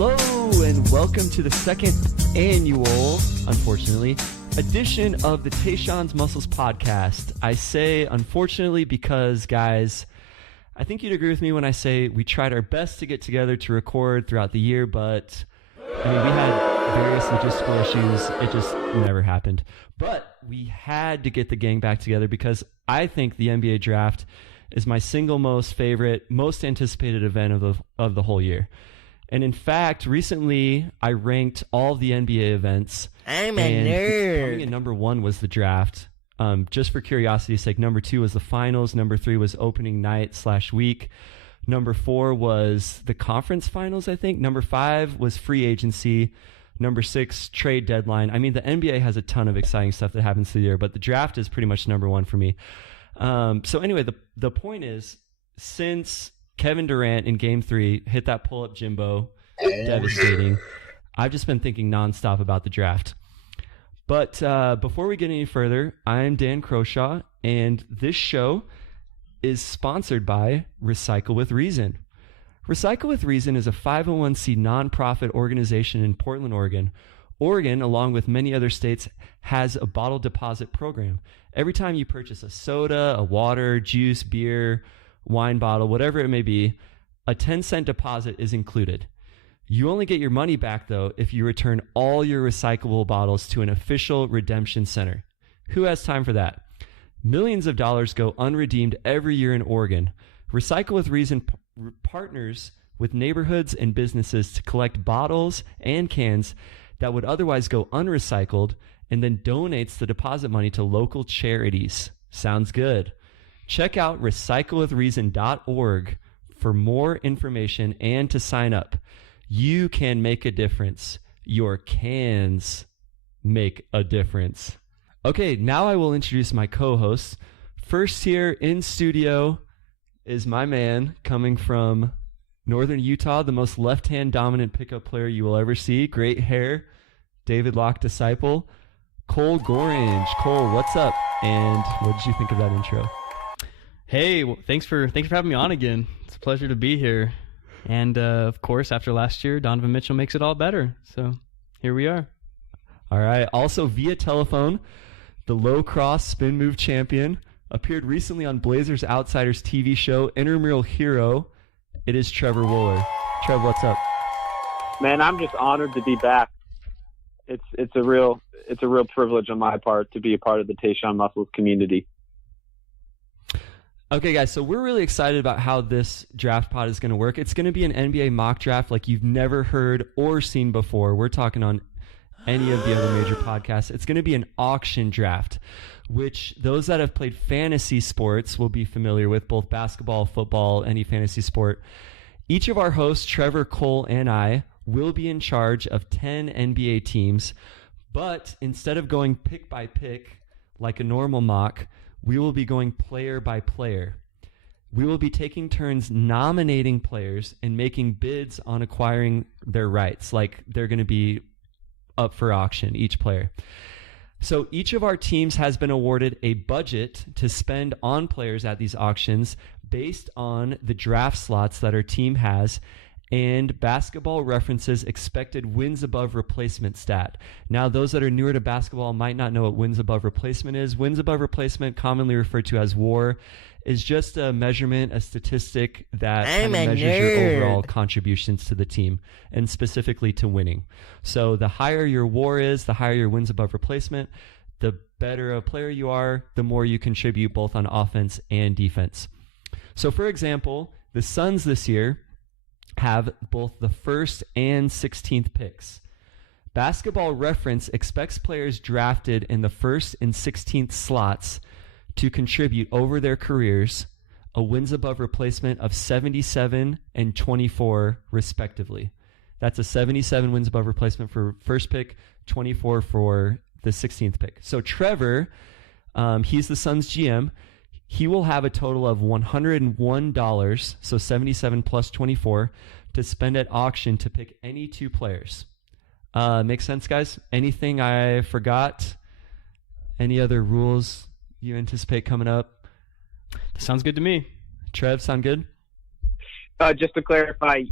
Hello and welcome to the second annual, unfortunately, edition of the Tayshaun's Muscles podcast. I say unfortunately because, guys, I think you'd agree with me when I say we tried our best to get together to record throughout the year, but we had various logistical issues. It just never happened. But we had to get the gang back together because I think the NBA draft is my single most favorite, most anticipated event of the whole year. And in fact, recently I ranked all the NBA events. I'm a nerd. Coming in number one was the draft. Just for curiosity's sake, number 2 was the finals. Number 3 was opening night/week. Number 4 was the conference finals, I think. Number 5 was free agency. Number 6, trade deadline. I mean, the NBA has a ton of exciting stuff that happens through the year, but the draft is pretty much number 1 for me. So anyway, the point is, since Kevin Durant in Game 3 hit that pull-up Jimbo, devastating, I've just been thinking nonstop about the draft. But before we get any further, I'm Dan Croshaw, and this show is sponsored by Recycle with Reason. Recycle with Reason is a 501c nonprofit organization in Portland, Oregon. Oregon, along with many other states, has a bottle deposit program. Every time you purchase a soda, a water, juice, beer, wine bottle, whatever it may be, a 10-cent deposit is included. You only get your money back, though, if you return all your recyclable bottles to an official redemption center. Who has time for that? Millions of dollars go unredeemed every year in Oregon. Recycle with Reason partners with neighborhoods and businesses to collect bottles and cans that would otherwise go unrecycled and then donates the deposit money to local charities. Sounds good. Check out recyclewithreason.org for more information and to sign up. You can make a difference. Your cans make a difference. Okay, now I will introduce my co-hosts. First here in studio is my man coming from Northern Utah, the most left-hand dominant pickup player you will ever see. Great hair, David Locke disciple, Cole Gorange. Cole, what's up? And what did you think of that intro? Hey, well, thanks for having me on again. It's a pleasure to be here. And, of course, after last year, Donovan Mitchell makes it all better. So here we are. All right. Also via telephone, the low cross spin move champion appeared recently on Blazers Outsiders TV show, Intramural Hero. It is Trevor Wooler. Trev, what's up? Man, I'm just honored to be back. It's a real privilege on my part to be a part of the Tayshaun Muscles community. Okay, guys, so we're really excited about how this draft pod is going to work. It's going to be an NBA mock draft like you've never heard or seen before. We're talking on any of the other major podcasts. It's going to be an auction draft, which those that have played fantasy sports will be familiar with, both basketball, football, any fantasy sport. Each of our hosts, Trevor, Cole, and I, will be in charge of 10 NBA teams, but instead of going pick by pick like a normal mock, we will be going player by player. We will be taking turns nominating players and making bids on acquiring their rights, like they're going to be up for auction, each player. So each of our teams has been awarded a budget to spend on players at these auctions based on the draft slots that our team has and Basketball Reference's expected wins above replacement stat. Now, those that are newer to basketball might not know what wins above replacement is. Wins above replacement, commonly referred to as WAR, is just a measurement, a statistic that kind of measures your overall contributions to the team and specifically to winning. So the higher your WAR is, the higher your wins above replacement, the better a player you are, the more you contribute both on offense and defense. So for example, the Suns this year have both the 1st and 16th picks. Basketball Reference expects players drafted in the 1st and 16th slots to contribute over their careers a wins above replacement of 77 and 24 respectively. That's a 77 wins above replacement for first pick, 24 for the 16th pick. So Trevor, he's the Suns GM. He will have a total of $101, so 77 plus 24, to spend at auction to pick any 2 players. Makes sense, guys? Anything I forgot? Any other rules you anticipate coming up? That sounds good to me. Trev, sound good? Just to clarify,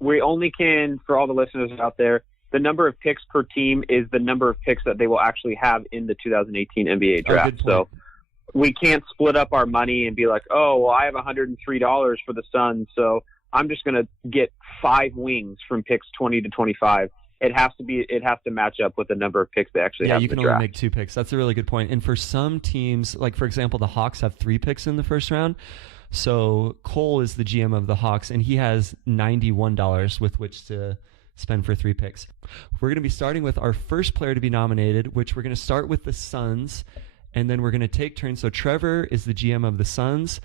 we only can, for all the listeners out there, the number of picks per team is the number of picks that they will actually have in the 2018 NBA draft. So we can't split up our money and be like, oh, well, I have $103 for the Suns, so I'm just going to get 5 wings from picks 20 to 25. It has to match up with the number of picks they actually have in the draft. Yeah, you can only make 2 picks. That's a really good point. And for some teams, like for example, the Hawks have 3 picks in the first round. So Cole is the GM of the Hawks, and he has $91 with which to spend for 3 picks. We're going to be starting with our first player to be nominated, which we're going to start with the Suns, and then we're going to take turns. So Trevor is the GM of the Suns.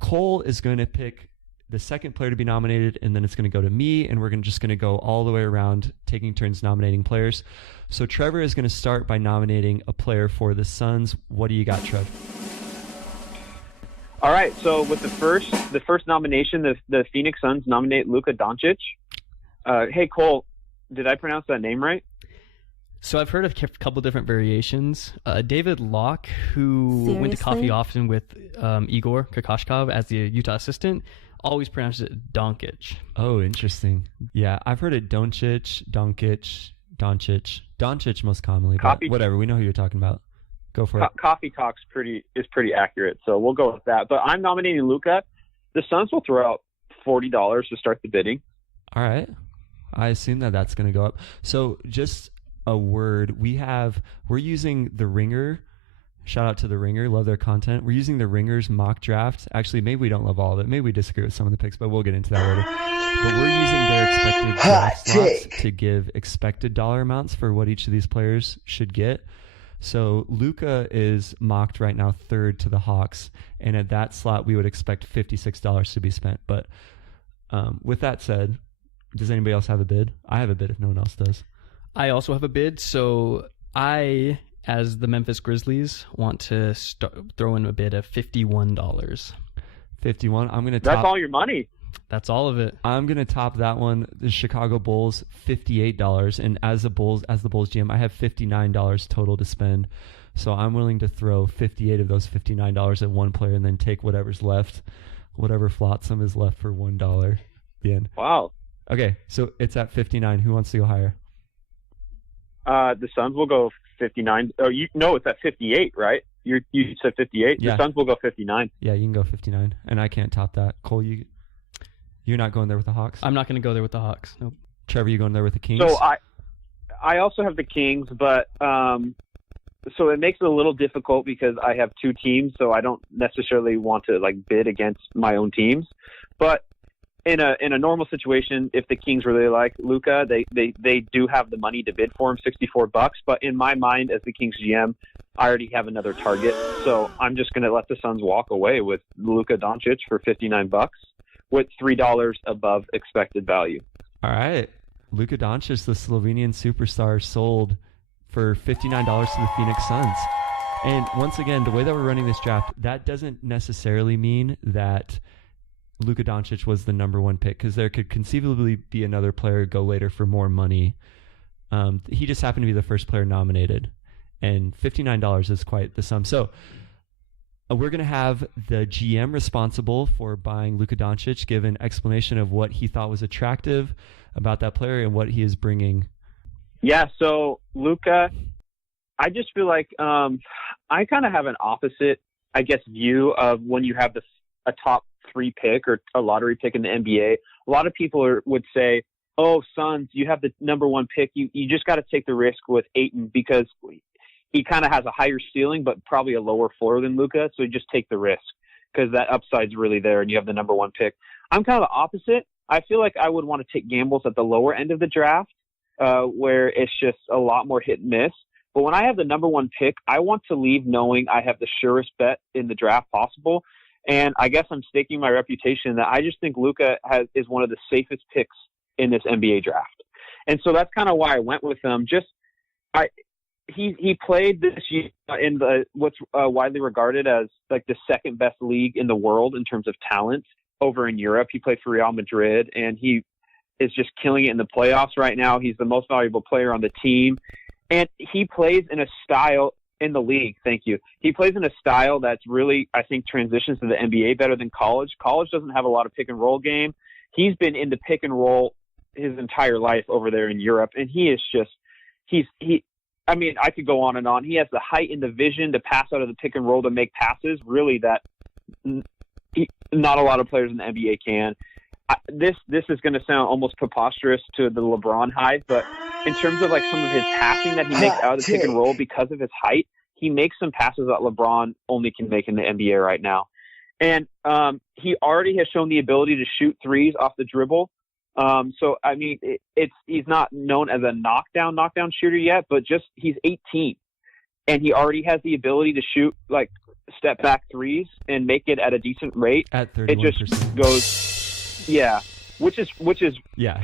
Cole is going to pick the second player to be nominated, and then it's going to go to me, and we're just going to go all the way around taking turns nominating players. So Trevor is going to start by nominating a player for the Suns. What do you got, Trev? All right, so with the first nomination, the Phoenix Suns nominate Luka Doncic. Hey, Cole, did I pronounce that name right? So I've heard of a couple different variations. David Locke, who went to Coffee Often with Igor Kokoshkov as the Utah assistant, always pronounces it Doncic. Oh, interesting. Yeah, I've heard it Doncic, Doncic most commonly, but whatever. We know who you're talking about. Go for it. Coffee Talk's is pretty accurate, so we'll go with that. But I'm nominating Luka. The Suns will throw out $40 to start the bidding. All right. I assume that's going to go up. So just a word. We're using The Ringer. Shout out to The Ringer. Love their content. We're using The Ringer's mock draft. Actually, maybe we don't love all of it. Maybe we disagree with some of the picks, but we'll get into that later. But we're using their expected draft slots to give expected dollar amounts for what each of these players should get. So Luka is mocked right now 3rd to the Hawks, and at that slot we would expect $56 to be spent. But with that said, does anybody else have a bid? I have a bid if no one else does. I also have a bid. So I, as the Memphis Grizzlies, want to throw in a bid of $51. 51. I'm going to top. That's all your money. That's all of it. I'm going to top that one. The Chicago Bulls, $58. And as the Bulls GM, I have $59 total to spend. So I'm willing to throw 58 of those $59 at one player and then take whatever's left, whatever flotsam is left for $1. The end. Wow. Okay, so it's at 59. Who wants to go higher? The Suns will go 59. Oh, it's at 58, right? You said 58. Yeah. The Suns will go 59. Yeah, you can go 59, and I can't top that. Cole, you're not going there with the Hawks? I'm not going to go there with the Hawks. Nope. Trevor, you going there with the Kings? So I also have the Kings, but so it makes it a little difficult because I have 2 teams, so I don't necessarily want to bid against my own teams. But in a normal situation, if the Kings really like Luka, they do have the money to bid for him, $64. But in my mind, as the Kings GM, I already have another target, so I'm just going to let the Suns walk away with Luka Doncic for $59 with $3 above expected value. All right, Luka Doncic, the Slovenian superstar, sold for $59 to the Phoenix Suns. And once again, the way that we're running this draft, that doesn't necessarily mean that Luka Doncic was the number 1 pick, because there could conceivably be another player go later for more money. He just happened to be the first player nominated, and $59 is quite the sum. So we're going to have the GM responsible for buying Luka Doncic give an explanation of what he thought was attractive about that player and what he is bringing. Yeah, so Luka, I just feel like I kind of have an opposite, view of when you have a top 3 pick or a lottery pick in the NBA. A lot of people would say, oh, Suns, you have the number 1 pick. You just got to take the risk with Ayton because he kind of has a higher ceiling, but probably a lower floor than Luka. So you just take the risk because that upside's really there and you have the number 1 pick. I'm kind of the opposite. I feel like I would want to take gambles at the lower end of the draft where it's just a lot more hit and miss. But when I have the number 1 pick, I want to leave knowing I have the surest bet in the draft possible. And I guess I'm staking my reputation that I just think Luka is one of the safest picks in this NBA draft. And so that's kind of why I went with him. He played this year in what's widely regarded as the second best league in the world in terms of talent over in Europe. He played for Real Madrid, and he is just killing it in the playoffs right now. He's the most valuable player on the team. And he plays in a style in the league. Thank you. He plays in a style that's really, I think, transitions to the NBA better than college. College doesn't have a lot of pick and roll game. He's been in the pick and roll his entire life over there in Europe, and he is just I mean, I could go on and on. He has the height and the vision to pass out of the pick and roll to make passes, really, that not a lot of players in the NBA can. This is going to sound almost preposterous to the LeBron hive, but in terms of like some of his passing that he makes out of the pick and roll because of his height, he makes some passes that LeBron only can make in the NBA right now. And he already has shown the ability to shoot threes off the dribble. So, I mean, he's not known as a knockdown shooter yet, but just he's 18. And he already has the ability to shoot like step back threes and make it at a decent rate. At 31%. It just goes, yeah, which is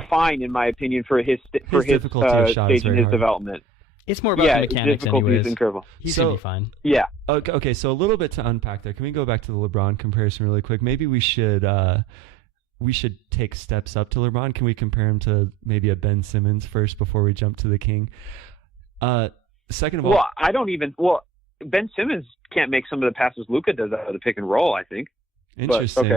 fine in my opinion for his difficulty of shot is stage in very his hard. development. It's more about the mechanics anyways. Is incredible. He's going to be fine. Yeah. Okay, so a little bit to unpack there. Can we go back to the LeBron comparison really quick? Maybe we should take steps up to LeBron. Can we compare him to maybe a Ben Simmons first before we jump to the King? Second of all, Ben Simmons can't make some of the passes Luka does out of the pick and roll, I think. Interesting. But,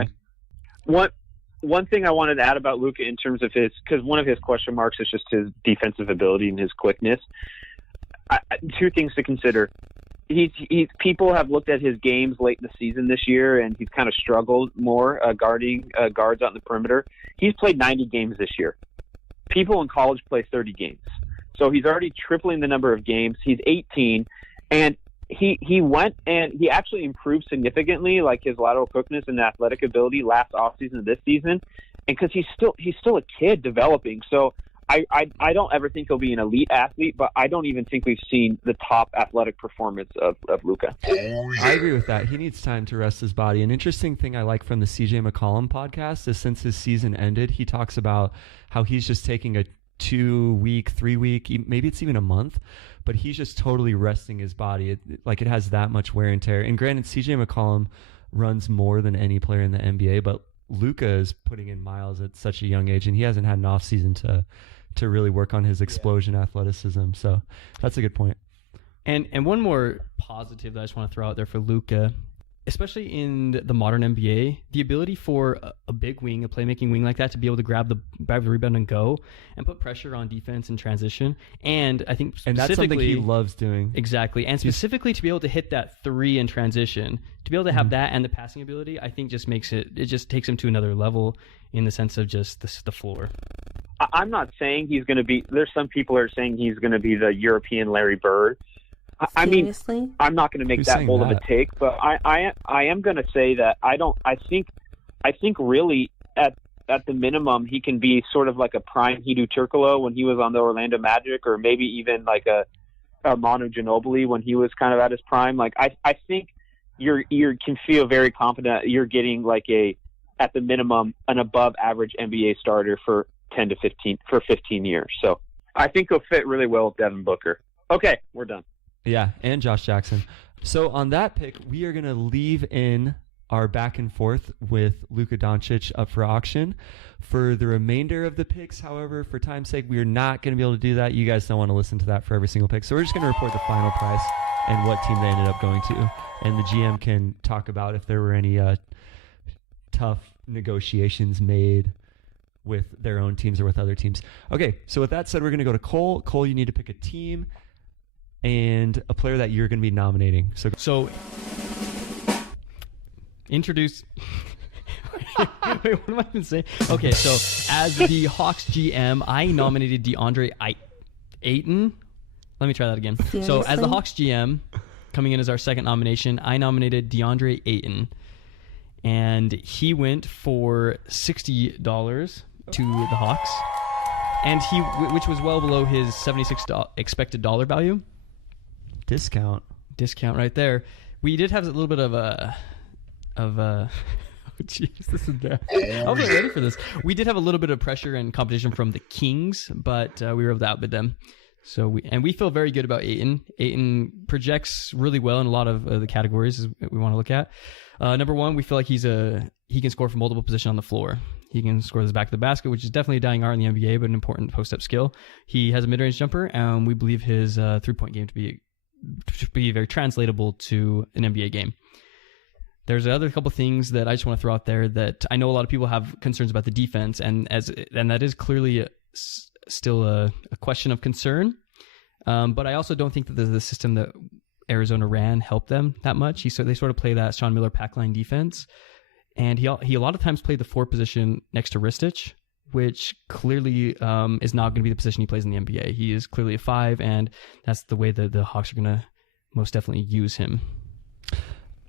okay. One thing I wanted to add about Luka in terms of because one of his question marks is just his defensive ability and his quickness. Two things to consider. People have looked at his games late in the season this year, and he's kind of struggled more guarding guards out in the perimeter. He's played 90 games this year. People in college play 30 games. So he's already tripling the number of games. He's 18, and he went and he actually improved significantly, like his lateral quickness and athletic ability last offseason and this season. And because he's still a kid developing. So I don't ever think he'll be an elite athlete, but I don't even think we've seen the top athletic performance of Luka. I agree with that. He needs time to rest his body. An interesting thing I like from the CJ McCollum podcast is since his season ended, he talks about how he's just taking a 2-week, 3-week, maybe it's even a month, but he's just totally resting his body. It has that much wear and tear. And granted, CJ McCollum runs more than any player in the NBA, but Luka is putting in miles at such a young age, and he hasn't had an off season to really work on his explosion athleticism. So that's a good point. And one more positive that I just want to throw out there for Luka, especially in the modern NBA, the ability for a big wing, a playmaking wing like that, to be able to grab the rebound and go and put pressure on defense in transition. And I think and that's something he loves doing. Exactly. And specifically to be able to hit that three in transition, to be able to have that and the passing ability, I think just makes it just takes him to another level in the sense of just the floor. I'm not saying he's going to be, there's some people are saying he's going to be the European Larry Bird. I mean, I'm not going to make that bold of a take, but I am going to say that I think really at the minimum he can be sort of like a prime Hedo Turkoglu when he was on the Orlando Magic, or maybe even like a Manu Ginobili when he was kind of at his prime. Like I think you can feel very confident you're getting like at the minimum an above average NBA starter for 15 years. So I think he'll fit really well with Devin Booker. Okay, we're done. Yeah, and Josh Jackson. So on that pick, we are going to leave in our back and forth with Luka Doncic up for auction. For the remainder of the picks, however, for time's sake, we are not going to be able to do that. You guys don't want to listen to that for every single pick. So we're just going to report the final price and what team they ended up going to. And the GM can talk about if there were any tough negotiations made with their own teams or with other teams. Okay, so with that said, we're going to go to Cole. Cole, you need to pick a team and a player that you're going to be nominating. So introduce. Wait, what am I going to say? Okay, so as the Hawks GM, I nominated DeAndre Ayton. Let me try that again. Seriously? So as the Hawks GM, coming in as our second nomination, I nominated DeAndre Ayton. And he went for $60 to the Hawks. And which was well below his $76 expected dollar value. Discount right there. We did have a little bit of a oh, jeez, this is bad. I wasn't ready for this. We did have a little bit of pressure and competition from the Kings, but we were able to outbid them. So we feel very good about Ayton. Ayton projects really well in a lot of the categories we want to look at. Number one, we feel like he can score from multiple positions on the floor. He can score the back of the basket, which is definitely a dying art in the NBA, but an important post-up skill. He has a mid-range jumper, and we believe his three-point game to be very translatable to an NBA game. There's other couple things that I just want to throw out there that I know a lot of people have concerns about the defense, and that is clearly still a question of concern. But I also don't think that the system that Arizona ran helped them that much. They sort of play that Sean Miller pack line defense, and he a lot of times played the 4 position next to Ristich, which clearly is not going to be the position he plays in the NBA. He is clearly a 5, and that's the way that the Hawks are going to most definitely use him.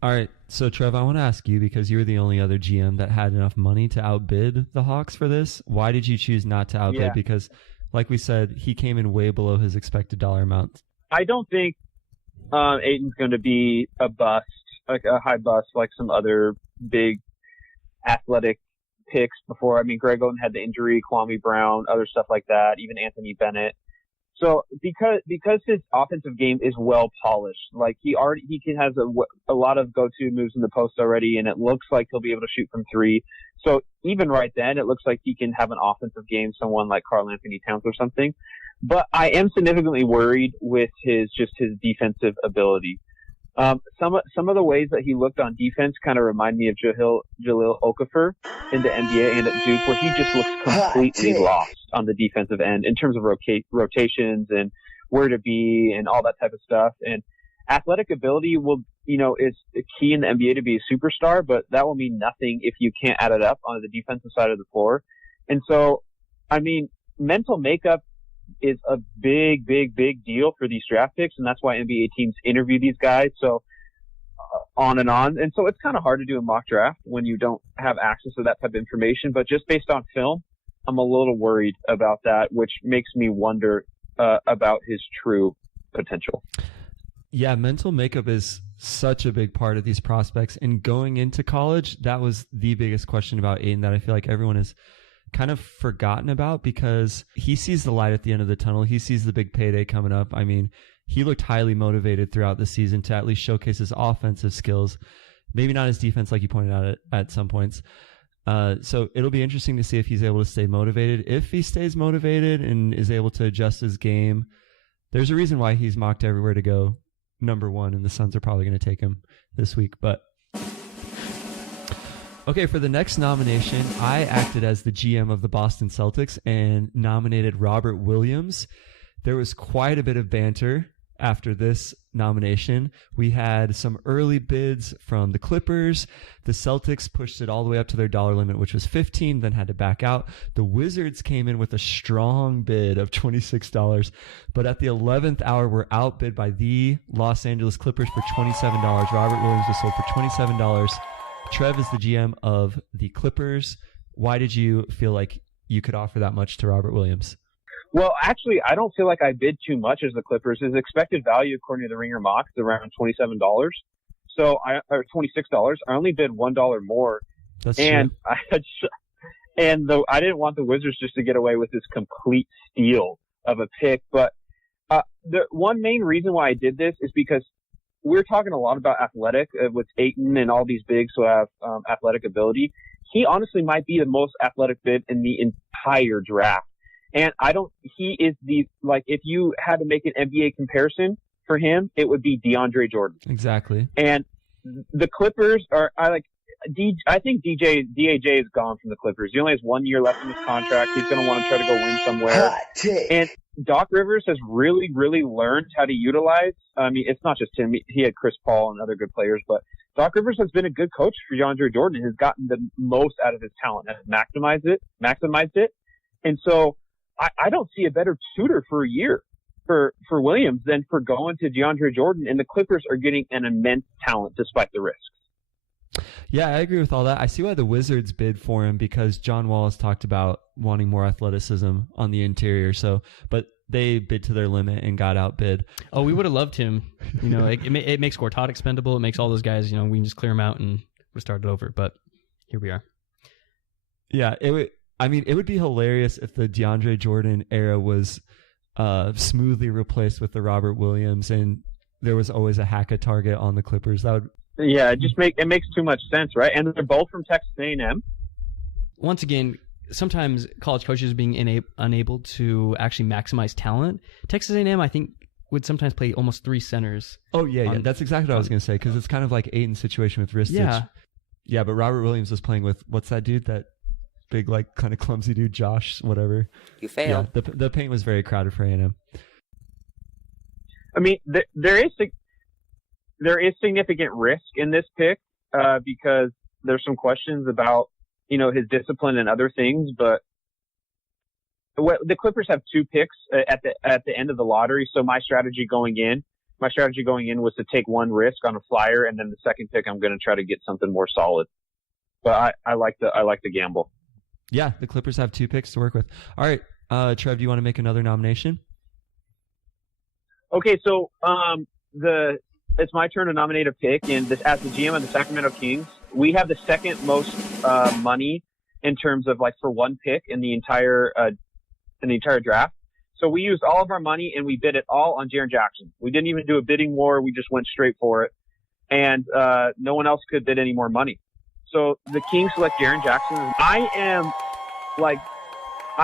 All right, so Trev, I want to ask you, because you were the only other GM that had enough money to outbid the Hawks for this. Why did you choose not to outbid? Yeah. Because, like we said, he came in way below his expected dollar amount. I don't think Ayton's going to be a bust, like a high bust, like some other big athletic picks before. I mean, Greg Oden had the injury, Kwame Brown, other stuff like that, even Anthony Bennett. So because his offensive game is well polished, like he has a lot of go-to moves in the post already, and it looks like he'll be able to shoot from 3. So even right then, it looks like he can have an offensive game, someone like Karl Anthony Towns or something. But I am significantly worried with his defensive ability. Some of the ways that he looked on defense kind of remind me of Jahlil Okafor in the NBA and at Duke, where he just looks completely lost on the defensive end in terms of rotations and where to be and all that type of stuff. And athletic ability is key in the NBA to be a superstar, but that will mean nothing if you can't add it up on the defensive side of the floor. And so, I mean, mental makeup is a big deal for these draft picks, and that's why NBA teams interview these guys. So on and on. And so it's kind of hard to do a mock draft when you don't have access to that type of information. But just based on film, I'm a little worried about that, which makes me wonder about his true potential. Yeah, mental makeup is such a big part of these prospects. And going into college, that was the biggest question about Ayton that I feel like everyone has kind of forgotten about, because he sees the light at the end of the tunnel. He sees the big payday coming up. I mean, he looked highly motivated throughout the season to at least showcase his offensive skills. Maybe not his defense, like you pointed out at some points. So it'll be interesting to see if he's able to stay motivated. If he stays motivated and is able to adjust his game, there's a reason why he's mocked everywhere to go number 1, and the Suns are probably going to take him this week. But okay, for the next nomination, I acted as the GM of the Boston Celtics and nominated Robert Williams. There was quite a bit of banter after this nomination. We had some early bids from the Clippers. The Celtics pushed it all the way up to their dollar limit, which was $15, then had to back out. The Wizards came in with a strong bid of $26, but at the 11th hour were outbid by the Los Angeles Clippers for $27. Robert Williams was sold for $27. Trev is the GM of the Clippers. Why did you feel like you could offer that much to Robert Williams? Well, actually, I don't feel like I bid too much as the Clippers. His expected value, according to the Ringer mock, is around $27. So or $26. I only bid $1 more. That's and true. I didn't want the Wizards just to get away with this complete steal of a pick. But the one main reason why I did this is because we're talking a lot about athletic with Ayton and all these bigs who have athletic ability. He honestly might be the most athletic bid in the entire draft. And he is if you had to make an NBA comparison for him, it would be DeAndre Jordan. Exactly. And the Clippers I think DAJ is gone from the Clippers. He only has 1 year left in his contract. He's going to want to try to go win somewhere. And Doc Rivers has really, really learned how to utilize. I mean, it's not just him. He had Chris Paul and other good players, but Doc Rivers has been a good coach for DeAndre Jordan and has gotten the most out of his talent and maximized it. And so I don't see a better suitor for a year for Williams than for going to DeAndre Jordan. And the Clippers are getting an immense talent despite the risks. Yeah, I agree with all that. I see why the Wizards bid for him, because John Wall has talked about wanting more athleticism on the interior. But they bid to their limit and got outbid. Oh, we would have loved him. You know, it makes Gortat expendable. It makes all those guys, we can just clear them out and we start it over. But here we are. Yeah, it would be hilarious if the DeAndre Jordan era was smoothly replaced with the Robert Williams, and there was always a hack at target on the Clippers. That would. Yeah, it makes too much sense, right? And they're both from Texas A&M. Once again, sometimes college coaches being unable to actually maximize talent. Texas A&M, I think, would sometimes play almost 3 centers. Oh, yeah. That's exactly what I was going to say, because it's kind of like Ayton's situation with Ristich. Yeah. Yeah, but Robert Williams was playing with, what's that dude that big like kind of clumsy dude, Josh, whatever. You failed. Yeah, the paint was very crowded for A&M. I mean, there is significant risk in this pick because there's some questions about his discipline and other things. But the Clippers have 2 picks at the end of the lottery. So my strategy going in was to take one risk on a flyer, and then the second pick I'm going to try to get something more solid. But I like the gamble. Yeah, the Clippers have 2 picks to work with. All right, Trev, do you want to make another nomination? Okay, so it's my turn to nominate a pick, and as the GM of the Sacramento Kings, we have the second most money in terms of like for one pick in the entire draft. So we used all of our money and we bid it all on Jaren Jackson. We didn't even do a bidding war; we just went straight for it, and no one else could bid any more money. So the Kings select Jaren Jackson. I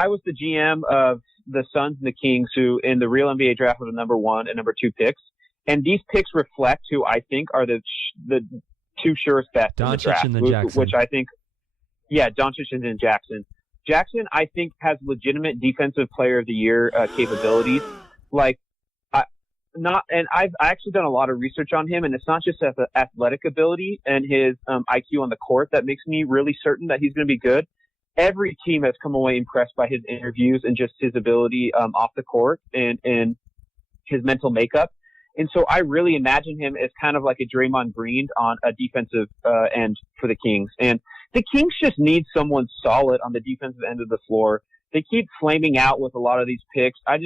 was the GM of the Suns and the Kings, who in the real NBA draft were the number 1 and number 2 picks. And these picks reflect who I think are the 2 surest bets in the draft. And then Jackson. Which I think, Doncic and then Jackson. Jackson, I think, has legitimate defensive player of the year capabilities. I've actually done a lot of research on him, and it's not just athletic ability and his IQ on the court that makes me really certain that he's going to be good. Every team has come away impressed by his interviews and just his ability off the court and his mental makeup. And so I really imagine him as kind of like a Draymond Green on a defensive end for the Kings. And the Kings just need someone solid on the defensive end of the floor. They keep flaming out with a lot of these picks. I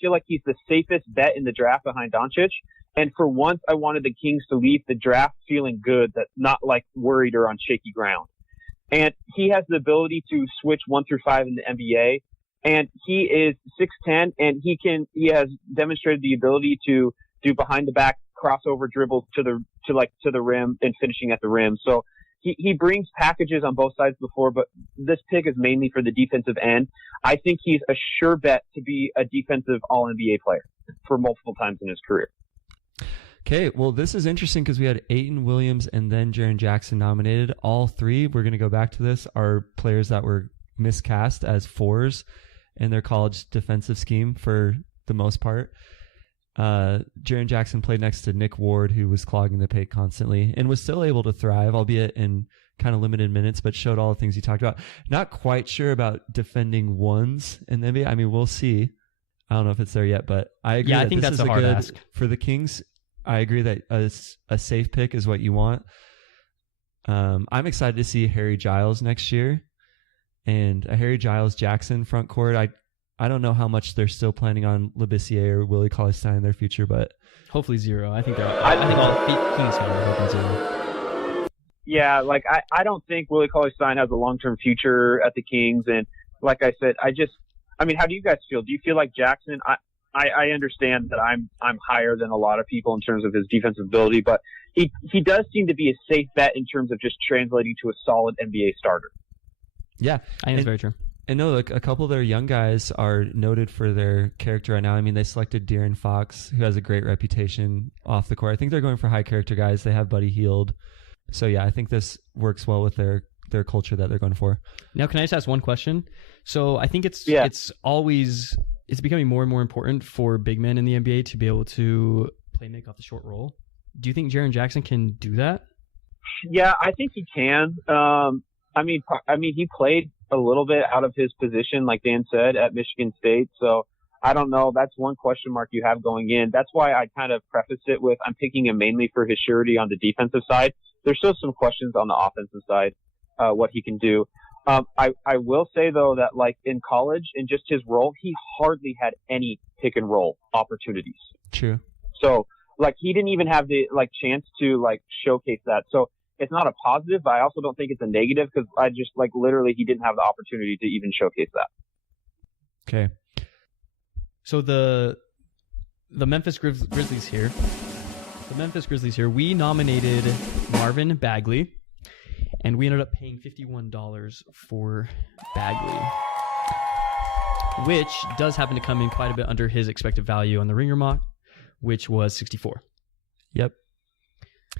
feel like he's the safest bet in the draft behind Doncic. And for once, I wanted the Kings to leave the draft feeling good, that not like worried or on shaky ground. And he has the ability to switch 1 through 5 in the NBA. And he is 6'10", and he has demonstrated the ability to do behind the back crossover dribbles to the rim and finishing at the rim. So he brings packages on both sides of the floor, but this pick is mainly for the defensive end. I think he's a sure bet to be a defensive All-NBA player for multiple times in his career. Okay, well, this is interesting because we had Ayton Williams and then Jaren Jackson nominated. All 3, we're going to go back to this, are players that were miscast as 4s in their college defensive scheme for the most part. Jaren Jackson played next to Nick Ward, who was clogging the paint constantly and was still able to thrive, albeit in kind of limited minutes, but showed all the things he talked about. Not quite sure about defending 1s in the NBA. I mean, we'll see. I don't know if it's there yet, but I agree. Yeah, I think that's a hard ask. For the Kings, I agree that a safe pick is what you want. I'm excited to see Harry Giles next year and a Harry Giles Jackson front court. I don't know how much they're still planning on Labissiere or Willie Cauley-Stein in their future, but hopefully 0. I think all Kings fans are hoping 0. Yeah, I don't think Willie Cauley-Stein has a long-term future at the Kings, and like I said, how do you guys feel? Do you feel like Jackson? I understand that I'm higher than a lot of people in terms of his defensive ability, but he does seem to be a safe bet in terms of just translating to a solid NBA starter. Yeah, I think it's very true. And no, a couple of their young guys are noted for their character right now. I mean, they selected De'Aaron Fox, who has a great reputation off the court. I think they're going for high character guys. They have Buddy Hield. So yeah, I think this works well with their culture that they're going for. Now, can I just ask one question? So I think it's becoming more and more important for big men in the NBA to be able to make off the short roll. Do you think Jaren Jackson can do that? Yeah, I think he can. He played a little bit out of his position, like Dan said, at Michigan State. So I don't know. That's one question mark you have going in. That's why I kind of prefaced it with I'm picking him mainly for his surety on the defensive side. There's still some questions on the offensive side, what he can do. I will say, though, that like in college, in just his role, he hardly had any pick and roll opportunities. True. So like he didn't even have the chance to showcase that. So it's not a positive, but I also don't think it's a negative because I just literally he didn't have the opportunity to even showcase that. Okay. So the Memphis Grizzlies here. We nominated Marvin Bagley, and we ended up paying $51 for Bagley, which does happen to come in quite a bit under his expected value on the Ringer mock, which was 64. Yep.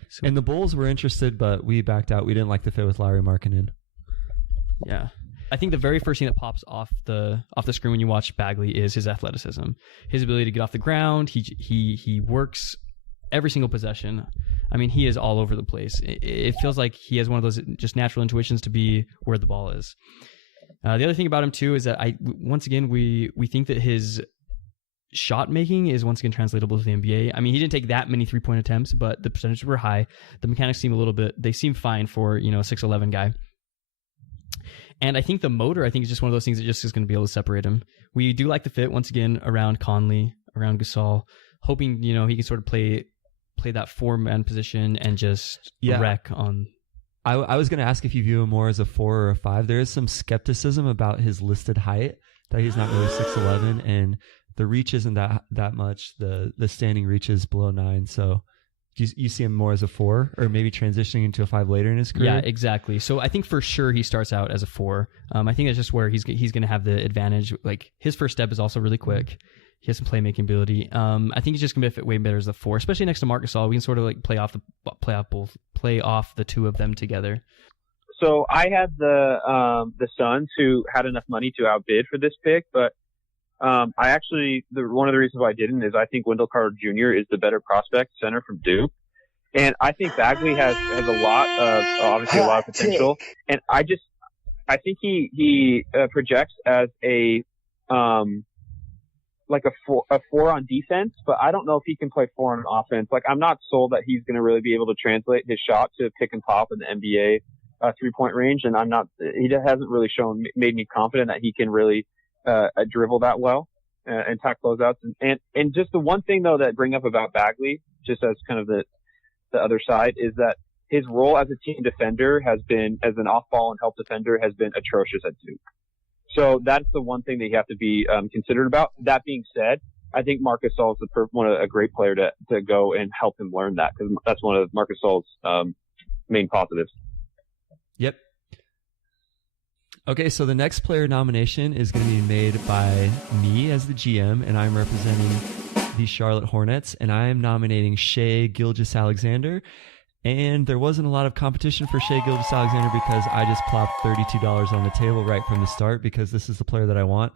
So, and the Bulls were interested, but we backed out. We didn't like the fit with Lauri Markkanen. Yeah. I think the very first thing that pops off the screen when you watch Bagley is his athleticism, his ability to get off the ground. He works every single possession. I mean, he is all over the place. It feels like he has one of those just natural intuitions to be where the ball is. The other thing about him too is that we think that his shot making is once again translatable to the NBA. I mean, he didn't take that many 3-point attempts, but the percentages were high. The mechanics seem fine for, a 6'11" guy. And I think the motor, is just one of those things that just is going to be able to separate him. We do like the fit once again around Conley, around Gasol, hoping, he can sort of play that 4-man position and just wreck on. I was going to ask if you view him more as a 4 or a 5. There is some skepticism about his listed height, that he's not really 6'11", and the reach isn't that much. The standing reach is below 9. So you see him more as a 4, or maybe transitioning into a 5 later in his career? Yeah, exactly. So I think for sure he starts out as a 4. I think that's just where he's going to have the advantage. Like, his first step is also really quick. He has some playmaking ability. I think he's just going to fit way better as a 4, especially next to Marc Gasol. We can sort of like play off the two of them together. So I had the Suns, who had enough money to outbid for this pick, but one of the reasons why I didn't is I think Wendell Carter Jr. is the better prospect center from Duke. And I think Bagley has a lot of potential. And I think he projects as a 4 on defense, but I don't know if he can play 4 on offense. Like, I'm not sold that he's going to really be able to translate his shot to pick and pop in the NBA 3-point range. And he hasn't really made me confident that he can really dribble that well and attack closeouts. And just the one thing though that bring up about Bagley, just as kind of the other side, is that his role as a team defender as an off-ball and help defender has been atrocious at Duke. So that's the one thing that you have to be considered about. That being said, I think Marc Gasol is a great player to go and help him learn that, because that's one of Marc Gasol's main positives. Yep. Okay, so the next player nomination is going to be made by me as the GM, and I'm representing the Charlotte Hornets, and I am nominating Shai Gilgeous-Alexander. And there wasn't a lot of competition for Shai Gilgeous-Alexander because I just plopped $32 on the table right from the start, because this is the player that I want.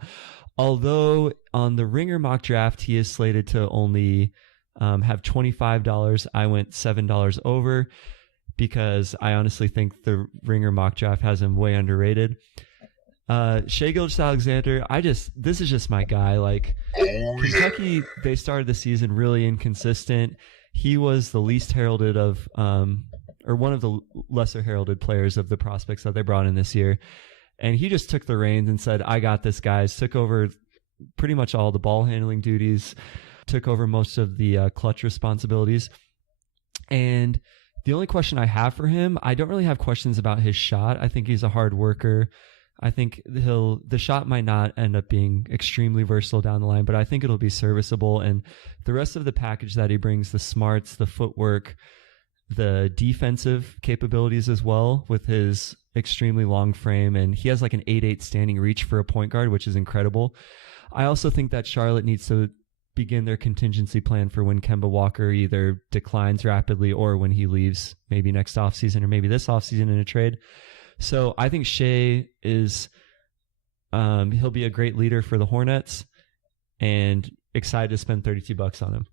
Although on the Ringer mock draft, he is slated to only have $25. I went $7 over, because I honestly think the Ringer mock draft has him way underrated. Shai Gilgeous-Alexander, this is just my guy. Like, Kentucky, they started the season really inconsistent. He was the least heralded of, or one of the lesser heralded players of the prospects that they brought in this year. And he just took the reins and said, I got this, guys. Took over pretty much all the ball handling duties, took over most of the clutch responsibilities. And the only question I have for him, I don't really have questions about his shot. I think he's a hard worker. I think the shot might not end up being extremely versatile down the line, but I think it'll be serviceable. And the rest of the package that he brings, the smarts, the footwork, the defensive capabilities as well, with his extremely long frame, and he has like an 8'8" standing reach for a point guard, which is incredible. I also think that Charlotte needs to begin their contingency plan for when Kemba Walker either declines rapidly or when he leaves, maybe next offseason or maybe this offseason in a trade. So I think Shai is, he'll be a great leader for the Hornets, and excited to spend $32 on him.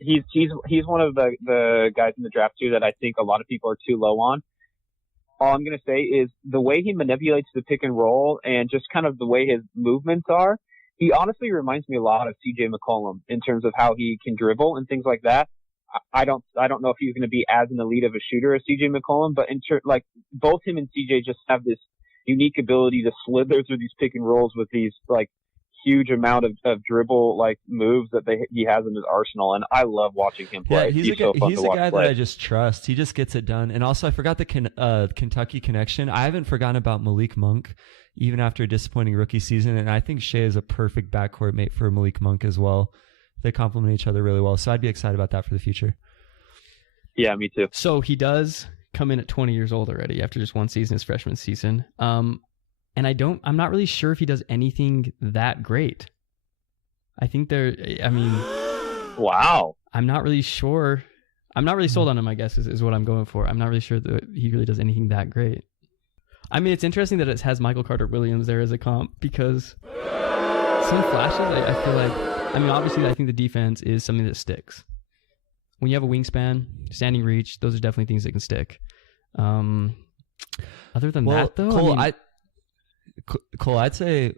He's one of the guys in the draft too that I think a lot of people are too low on. All I'm going to say is the way he manipulates the pick and roll and just kind of the way his movements are, he honestly reminds me a lot of CJ McCollum in terms of how he can dribble and things like that. I don't know if he's going to be as an elite of a shooter as CJ McCollum, but like both him and CJ just have this unique ability to slither through these pick and rolls with these like huge amount of dribble like moves that he has in his arsenal, and I love watching him play. Yeah, he's a guy that I just trust. He just gets it done. And also, I forgot the Kentucky connection. I haven't forgotten about Malik Monk, even after a disappointing rookie season, and I think Shai is a perfect backcourt mate for Malik Monk as well. They complement each other really well, so I'd be excited about that for the future. Yeah, me too. So he does come in at 20 years old already after just one season, his freshman season. And I'm not really sure if he does anything that great. Wow. I'm not really sure. I'm not really sold on him, I guess, is what I'm going for. I'm not really sure that he really does anything that great. I mean, it's interesting that it has Michael Carter Williams there as a comp because some flashes, I feel like, I mean, obviously, I think the defense is something that sticks. When you have a wingspan, standing reach, those are definitely things that can stick. Other than that, though, Cole, I'd say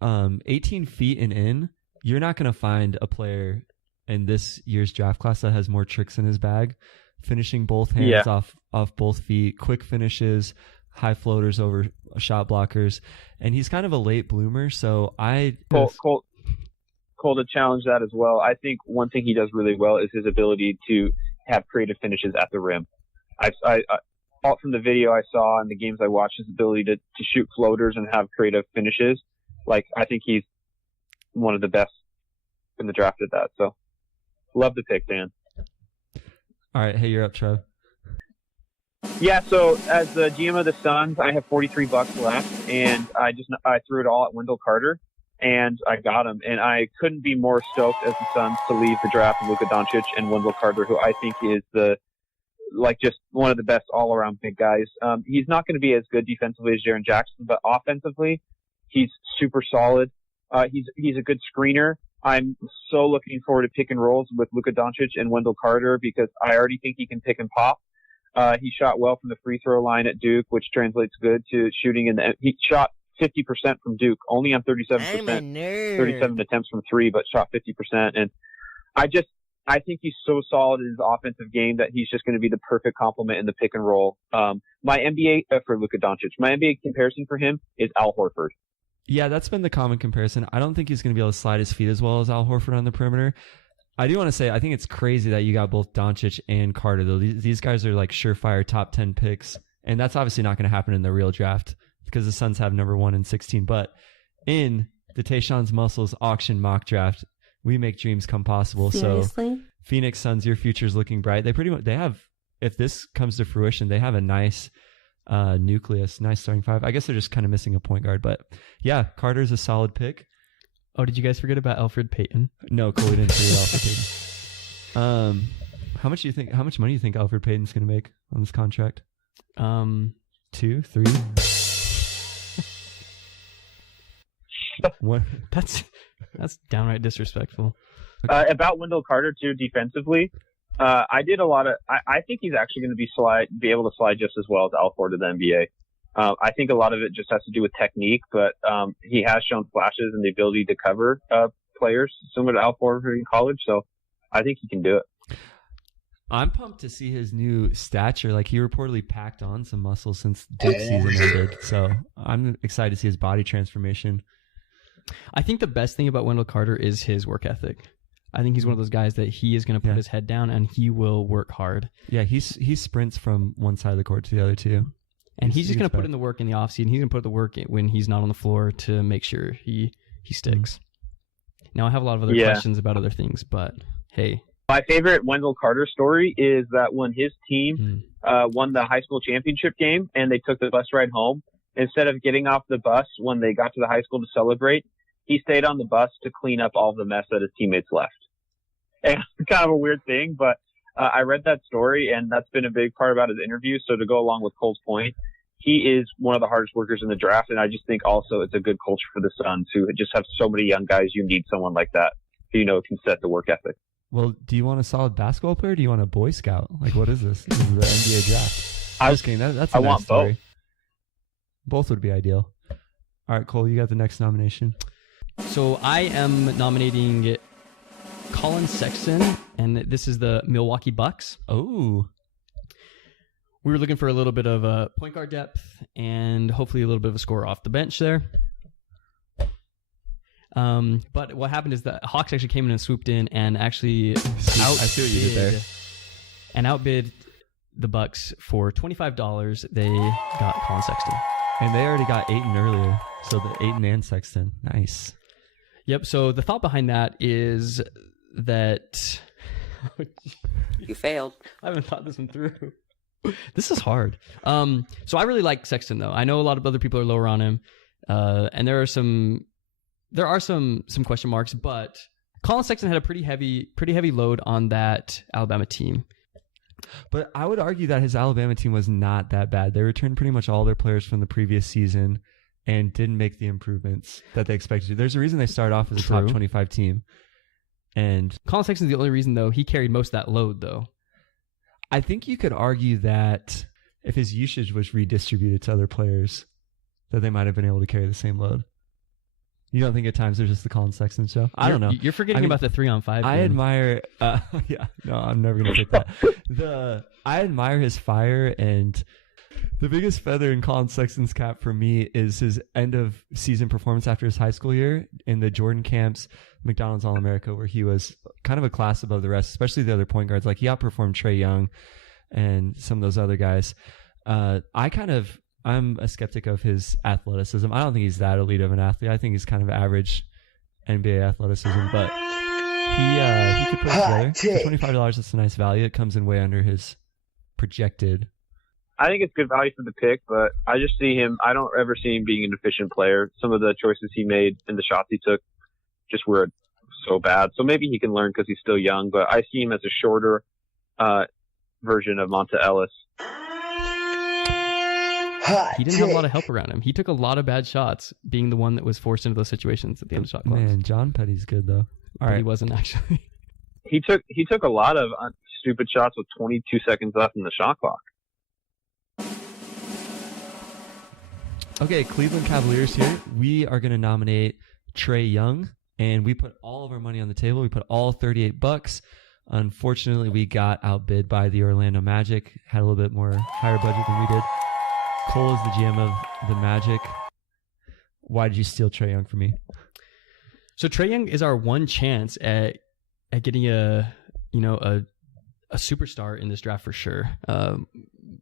18 feet and in, you're not going to find a player in this year's draft class that has more tricks in his bag. Finishing both hands off both feet, quick finishes, high floaters over shot blockers, and he's kind of a late bloomer. So Cole, to challenge that as well. I think one thing he does really well is his ability to have creative finishes at the rim. I all from the video I saw and the games I watched, his ability to shoot floaters and have creative finishes. Like, I think he's one of the best in the draft at that. So, love the pick, Dan. All right, hey, you're up, Trev. Yeah, so as the GM of the Suns, I have $43 left, and I threw it all at Wendell Carter, and I got him. And I couldn't be more stoked as the Suns to leave the draft with Luka Doncic and Wendell Carter, who I think is just one of the best all-around big guys. He's not going to be as good defensively as Jaren Jackson, but offensively, he's super solid. He's a good screener. I'm so looking forward to pick and rolls with Luka Doncic and Wendell Carter because I already think he can pick and pop. He shot well from the free throw line at Duke, which translates good to shooting he shot 50% from Duke, only on 37 attempts from three, but shot 50%. And I think he's so solid in his offensive game that he's just going to be the perfect complement in the pick and roll. My NBA for Luka Doncic, my NBA comparison for him is Al Horford. Yeah, that's been the common comparison. I don't think he's going to be able to slide his feet as well as Al Horford on the perimeter. I do want to say, I think it's crazy that you got both Doncic and Carter, though. These guys are like surefire top 10 picks, and that's obviously not going to happen in the real draft because the Suns have number 1 and 16. But in the Tayshaun's Muscles auction mock draft, we make dreams come possible. Seriously? So Phoenix Suns, your future's looking bright. They have, if this comes to fruition, they have a nice nucleus, nice starting five. I guess they're just kind of missing a point guard, but yeah, Carter's a solid pick. Oh, did you guys forget about Alfred Payton? No, Cole, we didn't forget Alfred Payton. How much money do you think Alfred Payton's going to make on this contract? 2, 3? What? That's downright disrespectful. About Wendell Carter too, defensively, I think he's actually going to be able to slide just as well as Al Horford in the NBA. I think a lot of it just has to do with technique, but he has shown flashes and the ability to cover players similar to Al Horford in college, so I think he can do it. I'm pumped to see his new stature. Like, he reportedly packed on some muscle since Duke season ended, so I'm excited to see his body transformation. I think the best thing about Wendell Carter is his work ethic. I think he's one of those guys that he is going to put his head down and he will work hard. Yeah, he sprints from one side of the court to the other too. And he's just going to put in the work in the offseason. He's going to put the work in when he's not on the floor to make sure he sticks. Mm-hmm. Now, I have a lot of other questions about other things, but hey. My favorite Wendell Carter story is that when his team won the high school championship game and they took the bus ride home, instead of getting off the bus when they got to the high school to celebrate, he stayed on the bus to clean up all the mess that his teammates left. And it's kind of a weird thing, but I read that story, and that's been a big part about his interview. So to go along with Cole's point, he is one of the hardest workers in the draft, and I just think also it's a good culture for the Suns who just have so many young guys. You need someone like that who, can set the work ethic. Well, do you want a solid basketball player or do you want a Boy Scout? Like, what is this? This is the NBA draft. I'm just kidding. That's a nice story. Both would be ideal. All right, Cole, you got the next nomination. So I am nominating Colin Sexton, and this is the Milwaukee Bucks. Oh. We were looking for a little bit of point guard depth and hopefully a little bit of a scorer off the bench there. But what happened is the Hawks actually came in and swooped in and actually outbid the Bucks for $25. They got Colin Sexton. And they already got Ayton earlier. So the Ayton and Sexton. Nice. Yep. So the thought behind that is that... You failed. I haven't thought this one through. This is hard. So I really like Sexton, though. I know a lot of other people are lower on him. And there are some question marks, but Colin Sexton had a pretty heavy load on that Alabama team. But I would argue that his Alabama team was not that bad. They returned pretty much all their players from the previous season and didn't make the improvements that they expected to. There's a reason they started off as a top 25 team. And Colin Sexton's the only reason, though. He carried most of that load, though. I think you could argue that if his usage was redistributed to other players, that they might have been able to carry the same load. You don't think at times there's just the Colin Sexton show? I don't know. You're forgetting about the 3-on-5 I game. admire... yeah, no, I'm never going to take that. I admire his fire, and the biggest feather in Colin Sexton's cap for me is his end-of-season performance after his high school year in the Jordan Camps McDonald's All-America, where he was kind of a class above the rest, especially the other point guards. Like, he outperformed Trae Young and some of those other guys. I'm a skeptic of his athleticism. I don't think he's that elite of an athlete. I think he's kind of average NBA athleticism, but he could put it together. For $25, that's a nice value. It comes in way under his projected. I think it's good value for the pick, but I just see him. I don't ever see him being an efficient player. Some of the choices he made and the shots he took just were so bad. So maybe he can learn because he's still young, but I see him as a shorter version of Monta Ellis. He didn't have a lot of help around him. He took a lot of bad shots, being the one that was forced into those situations at the end of shot clocks. Man, John Petty's good though. But he wasn't actually. He took a lot of stupid shots with 22 seconds left in the shot clock. Okay, Cleveland Cavaliers here. We are going to nominate Trae Young, and we put all of our money on the table. We put all $38. Unfortunately, we got outbid by the Orlando Magic. Had a little bit more higher budget than we did. Cole is the GM of the Magic. Why did you steal Trae Young from me? So Trae Young is our one chance at getting a superstar in this draft for sure.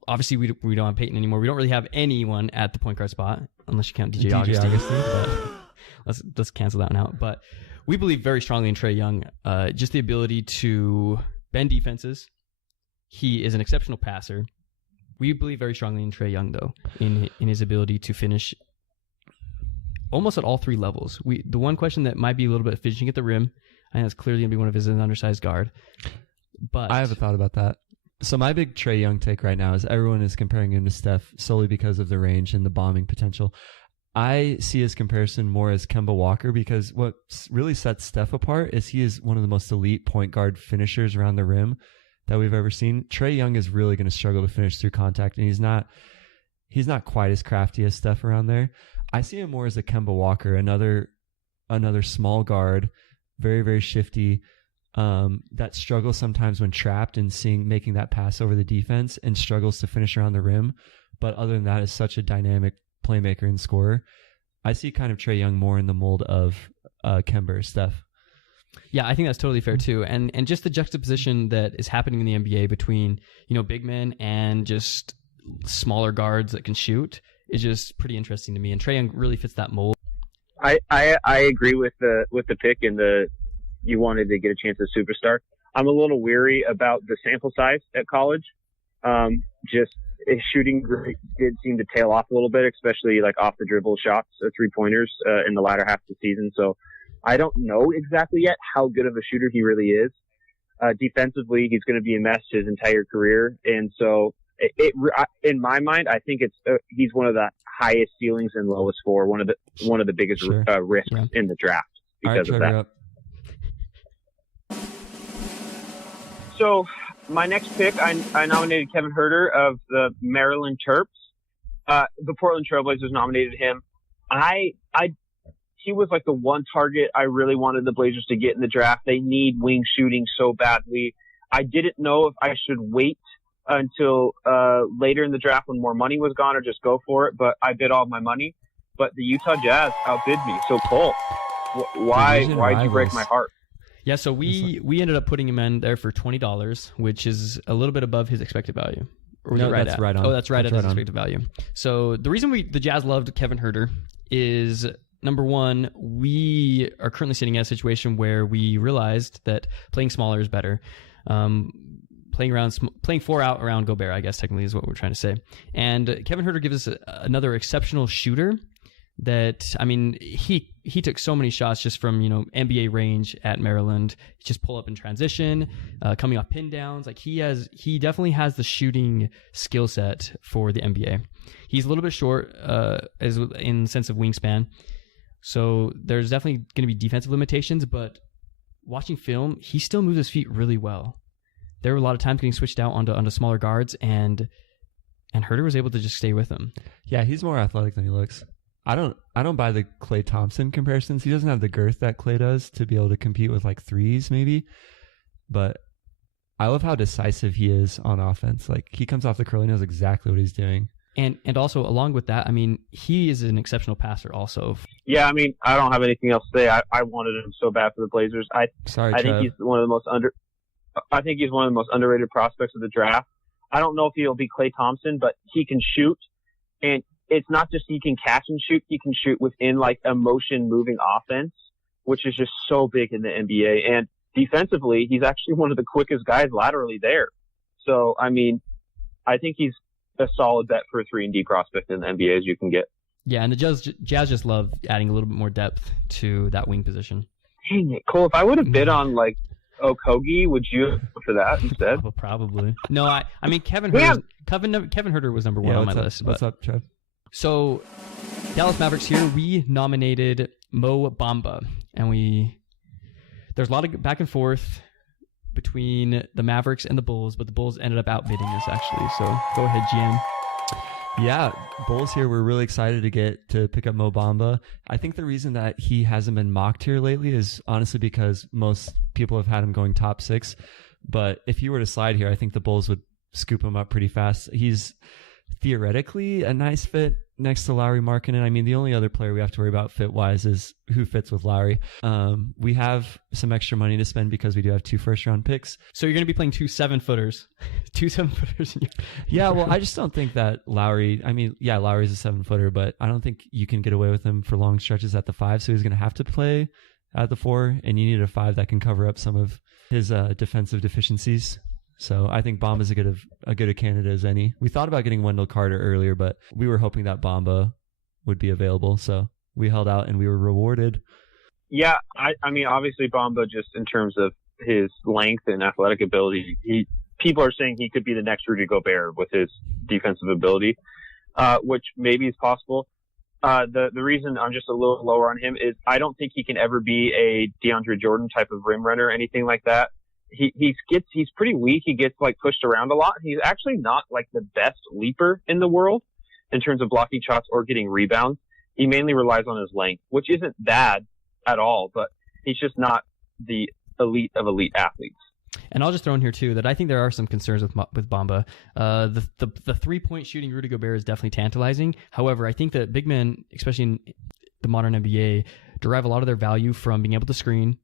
Obviously, we don't have Peyton anymore. We don't really have anyone at the point guard spot unless you count DJ Augustin. But let's cancel that one out. But we believe very strongly in Trae Young. Just the ability to bend defenses. He is an exceptional passer. We believe very strongly in Trae Young, though, in his ability to finish almost at all three levels. The one question that might be a little bit finishing at the rim, I think that's clearly going to be one of his undersized guard. But I have a thought about that. So my big Trae Young take right now is everyone is comparing him to Steph solely because of the range and the bombing potential. I see his comparison more as Kemba Walker because what really sets Steph apart is he is one of the most elite point guard finishers around the rim that we've ever seen. Trae Young is really going to struggle to finish through contact, and he's not quite as crafty as Steph around there. I see him more as a Kemba Walker, another small guard, very, very shifty, that struggles sometimes when trapped and making that pass over the defense and struggles to finish around the rim. But other than that, is such a dynamic playmaker and scorer. I see kind of Trae Young more in the mold of Kemba or Steph. Yeah, I think that's totally fair too. And just the juxtaposition that is happening in the NBA between, big men and just smaller guards that can shoot is just pretty interesting to me. And Trae Young really fits that mold. I agree with the pick and you wanted to get a chance at superstar. I'm a little weary about the sample size at college. Just his shooting did seem to tail off a little bit, especially like off the dribble shots, 3-pointers in the latter half of the season. So I don't know exactly yet how good of a shooter he really is. Defensively, he's going to be a mess his entire career. And so in my mind, I think he's one of the highest ceilings and lowest floor, one of the biggest risks in the draft because of that. So my next pick, I nominated Kevin Huerter of the Maryland Terps. The Portland Trailblazers nominated him. He was like the one target I really wanted the Blazers to get in the draft. They need wing shooting so badly. I didn't know if I should wait until later in the draft when more money was gone or just go for it, but I bid all my money. But the Utah Jazz outbid me. So Cole, why'd you break my heart? Yeah, so we ended up putting him in there for $20, which is a little bit above his expected value. Or was it right that's at? right on. Oh, that's right that's at right his expected value. So the reason the Jazz loved Kevin Huerter is, number one, we are currently sitting in a situation where we realized that playing smaller is better. Playing 4 out around Gobert, I guess technically is what we're trying to say. And Kevin Huerter gives us another exceptional shooter that, I mean, he took so many shots just from, NBA range at Maryland. Just pull up in transition, coming off pin downs. Like he definitely has the shooting skill set for the NBA. He's a little bit short as in the sense of wingspan. So there's definitely going to be defensive limitations, but watching film, he still moves his feet really well. There were a lot of times getting switched out onto smaller guards, and Herder was able to just stay with him. Yeah, he's more athletic than he looks. I don't buy the Klay Thompson comparisons. He doesn't have the girth that Klay does to be able to compete with like threes maybe. But I love how decisive he is on offense. Like he comes off the curl, he knows exactly what he's doing. And also along with that, I mean, he is an exceptional passer also. Yeah, I mean, I don't have anything else to say. I wanted him so bad for the Blazers. I think he's one of the most underrated prospects of the draft. I don't know if he'll be Klay Thompson, but he can shoot, and it's not just he can catch and shoot. He can shoot within like a motion moving offense, which is just so big in the NBA. And defensively, he's actually one of the quickest guys laterally there. So, I mean, I think he's a solid bet for a 3-and-D prospect in the NBA as you can get. Yeah, and the Jazz just love adding a little bit more depth to that wing position. Dang it, Cole, if I would have bid on like Okogie, would you go for that instead? Probably. No, I mean Kevin Herter was number one on my list. What's up, Trev? So Dallas Mavericks here, we nominated Mo Bamba, and there's a lot of back and forth between the Mavericks and the Bulls, but the Bulls ended up outbidding us actually. So go ahead, GM. Yeah, Bulls here. We're really excited to pick up Mo Bamba. I think the reason that he hasn't been mocked here lately is honestly because most people have had him going top 6. But if he were to slide here, I think the Bulls would scoop him up pretty fast. He's theoretically a nice fit next to Lauri Markkanen. I mean, the only other player we have to worry about fit-wise is who fits with Lauri. We have some extra money to spend because we do have 2 first-round picks. So you're going to be playing 2 7-footers. 2 7-footers in your... Yeah, well, I just don't think that Lauri's a 7-footer, but I don't think you can get away with him for long stretches at the 5, so he's going to have to play at the 4, and you need a 5 that can cover up some of his defensive deficiencies. So I think Bamba's as good a candidate as any. We thought about getting Wendell Carter earlier, but we were hoping that Bamba would be available. So we held out and we were rewarded. Yeah, I mean, obviously Bamba, just in terms of his length and athletic ability, people are saying he could be the next Rudy Gobert with his defensive ability, which maybe is possible. The reason I'm just a little lower on him is I don't think he can ever be a DeAndre Jordan type of rim runner or anything like that. He's pretty weak. He gets like pushed around a lot. He's actually not like the best leaper in the world in terms of blocking shots or getting rebounds. He mainly relies on his length, which isn't bad at all, but he's just not the elite of elite athletes. And I'll just throw in here too that I think there are some concerns with Bamba. The 3-point shooting Rudy Gobert is definitely tantalizing. However, I think that big men, especially in the modern NBA, derive a lot of their value from being able to screen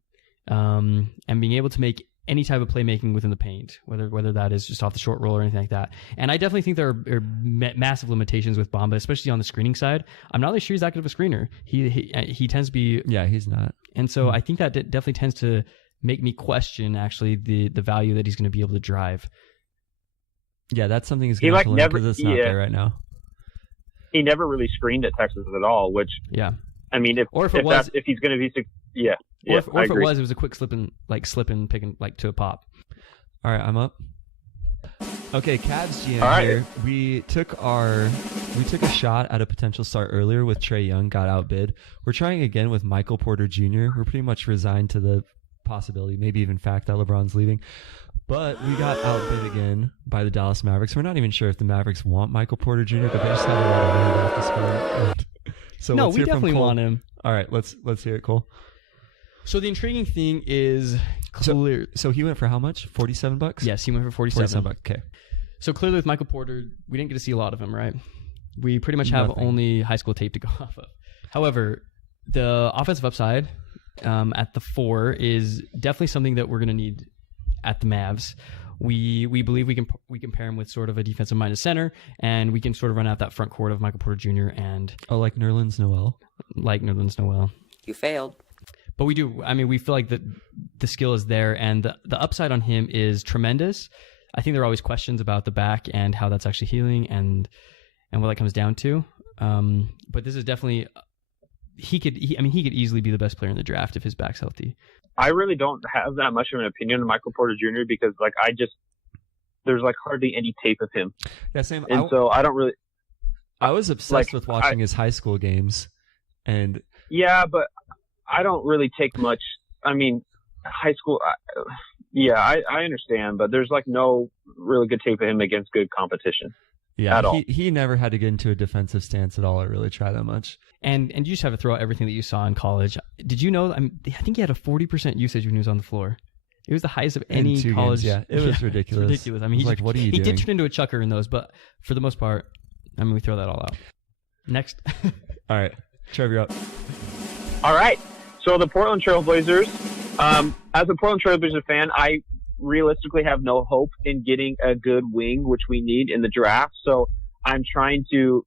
and being able to make any type of playmaking within the paint, whether that is just off the short roll or anything like that. And I definitely think there are massive limitations with Bamba, especially on the screening side. I'm not really sure he's that good of a screener. He tends to be... Yeah, he's not. And so I think that definitely tends to make me question actually the value that he's going to be able to drive. Yeah, that's something he's going to learn because it's not there right now. He never really screened at Texas at all, which... Yeah. I mean, if he's going to be... Yeah. Or if it was a quick slip and picking like to a pop. All right, I'm up. Okay, Cavs GM here. We took a shot at a potential start earlier with Trae Young, got outbid. We're trying again with Michael Porter Jr. We're pretty much resigned to the possibility, maybe even fact, that LeBron's leaving. But we got outbid again by the Dallas Mavericks. We're not even sure if the Mavericks want Michael Porter Jr., but they just have a lot of money left to spend. So no, we definitely want him. All right, let's hear it, Cole. So the intriguing thing is clear. So he went for how much? $47? Yes, he went for $47. Okay. So clearly with Michael Porter, we didn't get to see a lot of him, right? We pretty much have only high school tape to go off of. However, the offensive upside at the 4 is definitely something that we're going to need at the Mavs. We believe we can pair him with sort of a defensive minded center, and we can sort of run out that front court of Michael Porter Jr. and like Nerlens Noel. You failed. But we do. I mean, we feel like the skill is there, and the upside on him is tremendous. I think there are always questions about the back and how that's actually healing and what that comes down to. But this is definitely he could easily be the best player in the draft if his back's healthy. I really don't have that much of an opinion on Michael Porter Jr. because there's like hardly any tape of him. Yeah, same. And so I don't really. I was obsessed with watching his high school games, and yeah, but I don't really take much. I mean, high school. I understand, but there's like no really good tape of him against good competition. Yeah, at all. He never had to get into a defensive stance at all or really try that much. And you just have to throw out everything that you saw in college. Did you know? I think he had a 40% usage when he was on the floor. It was the highest of any college. Games, yeah, it was ridiculous. It's ridiculous. I mean, what are you doing? He did turn into a chucker in those, but for the most part, I mean, we throw that all out. Next. All right, Trevor, you're up. All right. So the Portland Trailblazers. As a Portland Trailblazers fan, I realistically have no hope in getting a good wing, which we need in the draft. So I'm trying to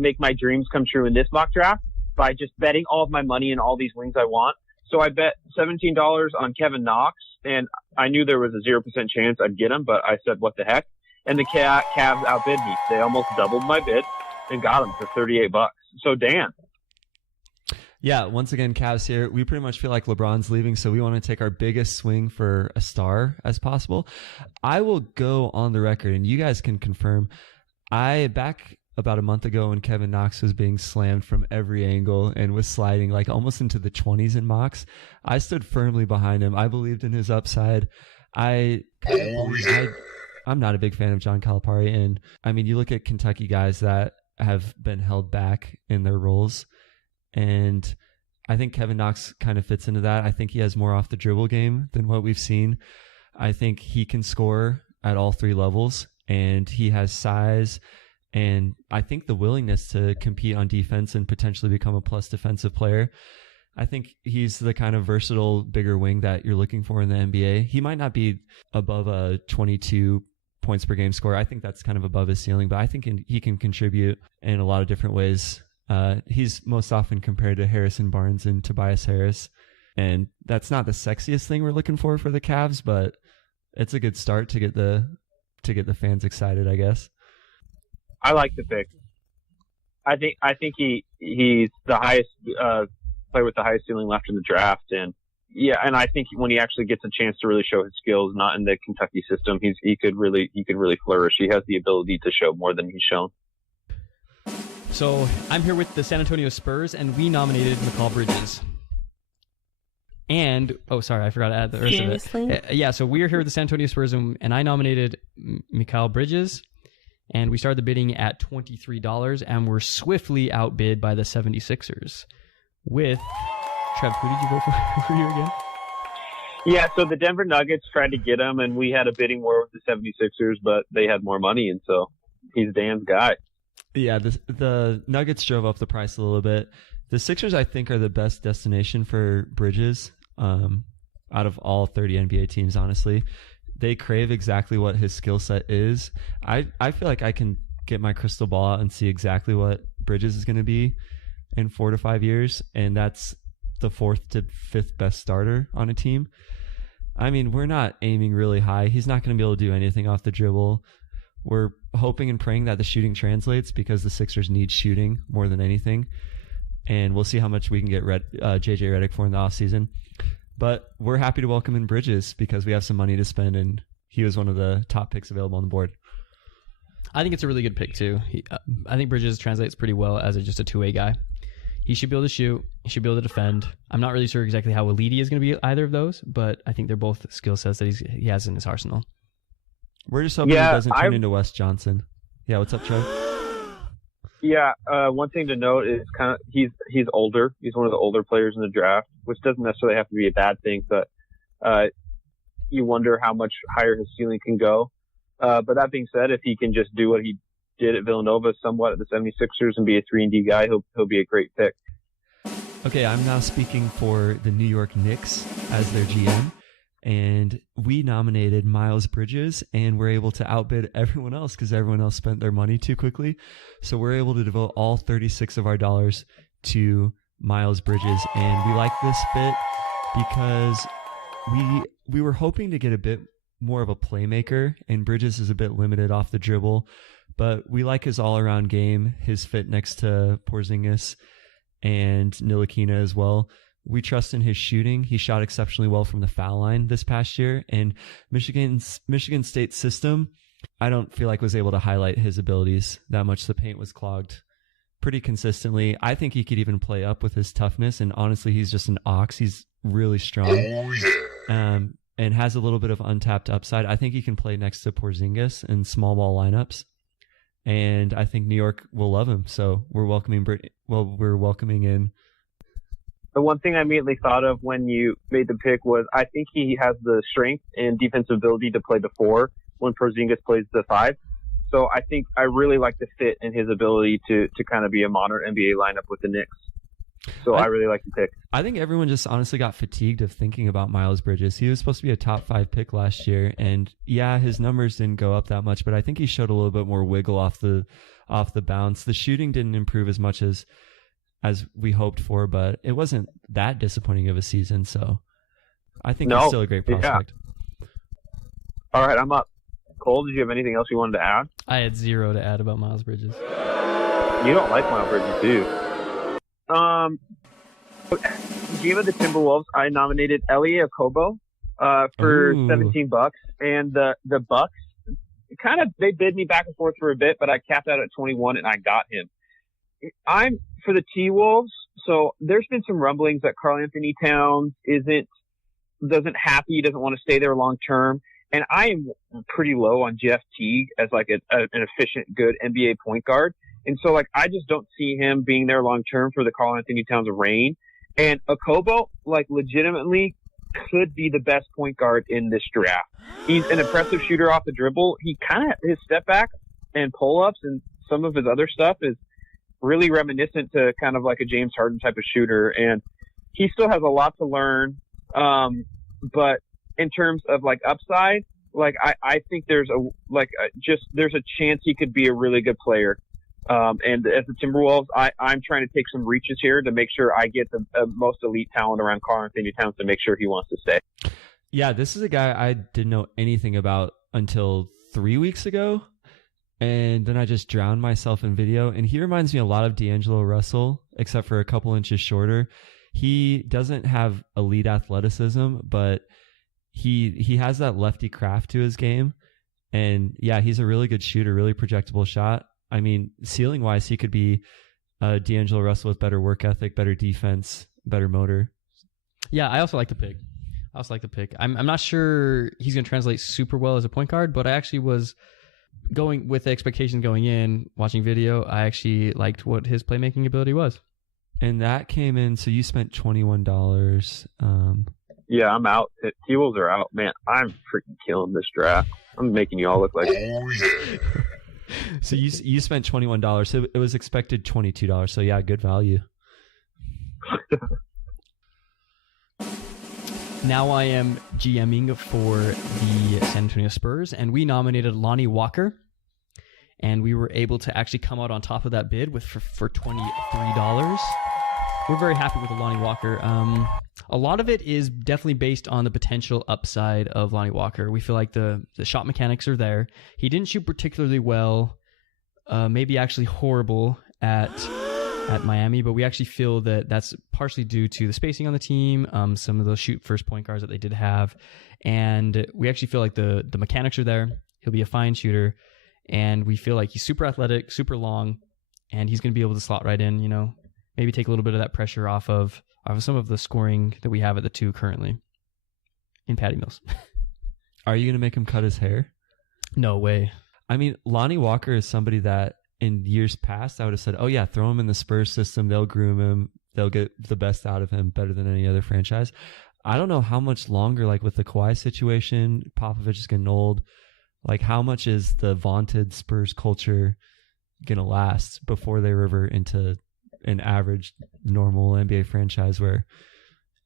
make my dreams come true in this mock draft by just betting all of my money in all these wings I want. So I bet $17 on Kevin Knox, and I knew there was a 0% chance I'd get him, but I said, what the heck? And the Cavs outbid me. They almost doubled my bid and got him for $38. So Dan. Yeah, once again, Cavs here. We pretty much feel like LeBron's leaving, so we want to take our biggest swing for a star as possible. I will go on the record, and you guys can confirm. Back about a month ago when Kevin Knox was being slammed from every angle and was sliding like almost into the 20s in mocks, I stood firmly behind him. I believed in his upside. I'm not a big fan of John Calipari, and I mean, you look at Kentucky guys that have been held back in their roles, and I think Kevin Knox kind of fits into that. I think he has more off the dribble game than what we've seen. I think he can score at all three levels, and he has size, and I think the willingness to compete on defense and potentially become a plus defensive player. I think he's the kind of versatile, bigger wing that you're looking for in the NBA. He might not be above a 22 points per game score. I think that's kind of above his ceiling, but I think he can contribute in a lot of different ways. He's most often compared to Harrison Barnes and Tobias Harris, and that's not the sexiest thing we're looking for the Cavs, but it's a good start to get the fans excited, I guess. I like the pick. I think he's the highest player with the highest ceiling left in the draft, and I think when he actually gets a chance to really show his skills, not in the Kentucky system, he could really flourish. He has the ability to show more than he's shown. So I'm here with the San Antonio Spurs, and we nominated Mikal Bridges. And, sorry, I forgot to add the rest of it. Yeah, so we're here with the San Antonio Spurs, and I nominated Mikal Bridges, and we started the bidding at $23, and we're swiftly outbid by the 76ers. With, Trev, who did you vote for you again? Yeah, so the Denver Nuggets tried to get him, and we had a bidding war with the 76ers, but they had more money, and so he's Dan's guy. Yeah, the Nuggets drove up the price a little bit. The Sixers, I think, are the best destination for Bridges out of all 30 NBA teams, honestly. They crave exactly what his skill set is. I feel like I can get my crystal ball out and see exactly what Bridges is going to be in 4 to 5 years, and that's the 4th to 5th best starter on a team. I mean, we're not aiming really high. He's not going to be able to do anything off the dribble. We're hoping and praying that the shooting translates because the Sixers need shooting more than anything. And we'll see how much we can get JJ Redick for in the offseason. But we're happy to welcome in Bridges because we have some money to spend, and he was one of the top picks available on the board. I think it's a really good pick, too. I think Bridges translates pretty well as just a two-way guy. He should be able to shoot. He should be able to defend. I'm not really sure exactly how elite he is going to be either of those, but I think they're both skill sets that he has in his arsenal. We're just hoping he doesn't turn into Wes Johnson. Yeah, what's up, Trev? Yeah, one thing to note is kind of he's older. He's one of the older players in the draft, which doesn't necessarily have to be a bad thing, but you wonder how much higher his ceiling can go. But that being said, if he can just do what he did at Villanova somewhat at the 76ers and be a 3-and-D guy, he'll be a great pick. Okay, I'm now speaking for the New York Knicks as their GM. And we nominated Miles Bridges, and we're able to outbid everyone else because everyone else spent their money too quickly. So we're able to devote all 36 of our dollars to Miles Bridges, and we like this fit because we were hoping to get a bit more of a playmaker, and Bridges is a bit limited off the dribble, but we like his all-around game, his fit next to Porzingis, and Ntilikina as well. We trust in his shooting. He shot exceptionally well from the foul line this past year, and Michigan State's system, I don't feel like was able to highlight his abilities that much. The paint was clogged pretty consistently. I think he could even play up with his toughness, and honestly, he's just an ox. He's really strong. Oh, yeah. And has a little bit of untapped upside. I think he can play next to Porzingis in small ball lineups, and I think New York will love him. So we're welcoming in. The one thing I immediately thought of when you made the pick was I think he has the strength and defensive ability to play the 4 when Porzingis plays the 5. So I think I really like the fit and his ability to kind of be a modern NBA lineup with the Knicks. So I really like the pick. I think everyone just honestly got fatigued of thinking about Miles Bridges. He was supposed to be a top 5 pick last year, and yeah, his numbers didn't go up that much, but I think he showed a little bit more wiggle off the bounce. The shooting didn't improve as much as we hoped for, but it wasn't that disappointing of a season. So I think he's still a great prospect. Yeah. All right, I'm up. Cole, did you have anything else you wanted to add? I had 0 to add about Miles Bridges. You don't like Miles Bridges, do you? Game of the Timberwolves, I nominated Elie Okobo for $17, and the Bucks they bid me back and forth for a bit, but I capped out at 21 and I got him. I'm for the T-Wolves, so there's been some rumblings that Karl Anthony Towns doesn't want to stay there long term, and I am pretty low on Jeff Teague as like an efficient, good NBA point guard. And so, I just don't see him being there long term for the Karl Anthony Towns reign. And Okobo, legitimately could be the best point guard in this draft. He's an impressive shooter off the dribble. He his step back and pull ups and some of his other stuff is really reminiscent to kind of like a James Harden type of shooter. And he still has a lot to learn. But in terms of upside, I think there's there's a chance he could be a really good player. And as the Timberwolves, I'm trying to take some reaches here to make sure I get the most elite talent around Karl Anthony Towns to make sure he wants to stay. Yeah, this is a guy I didn't know anything about until 3 weeks ago. And then I just drowned myself in video. And he reminds me a lot of D'Angelo Russell, except for a couple inches shorter. He doesn't have elite athleticism, but he has that lefty craft to his game. And yeah, he's a really good shooter, really projectable shot. I mean, ceiling-wise, he could be D'Angelo Russell with better work ethic, better defense, better motor. Yeah, I also like the pick. I'm not sure he's going to translate super well as a point guard, but I actually was going with the expectations going in, watching video. I actually liked what his playmaking ability was. And that came in, so you spent $21. Yeah, I'm out. T-Wolves are out. Man, I'm freaking killing this draft. I'm making you all look like... Oh, yeah. So you spent $21. So it was expected $22. So yeah, good value. Now I am GMing for the San Antonio Spurs, and we nominated Lonnie Walker, and we were able to actually come out on top of that bid for $23. We're very happy with the Lonnie Walker. A lot of it is definitely based on the potential upside of Lonnie Walker. We feel like the shot mechanics are there. He didn't shoot particularly well, maybe actually horrible at Miami, but we actually feel that that's partially due to the spacing on the team, some of those shoot first point guards that they did have, and we actually feel like the mechanics are there. He'll be a fine shooter, and we feel like he's super athletic, super long, and he's going to be able to slot right in, maybe take a little bit of that pressure off of some of the scoring that we have at the 2 currently in Patty Mills. Are you going to make him cut his hair? No way. I mean, Lonnie Walker is somebody that in years past I would have said, oh yeah, throw him in the Spurs system. They'll groom him. They'll get the best out of him better than any other franchise. I don't know how much longer, with the Kawhi situation, Popovich is getting old. How much is the vaunted Spurs culture going to last before they revert into an average, normal NBA franchise where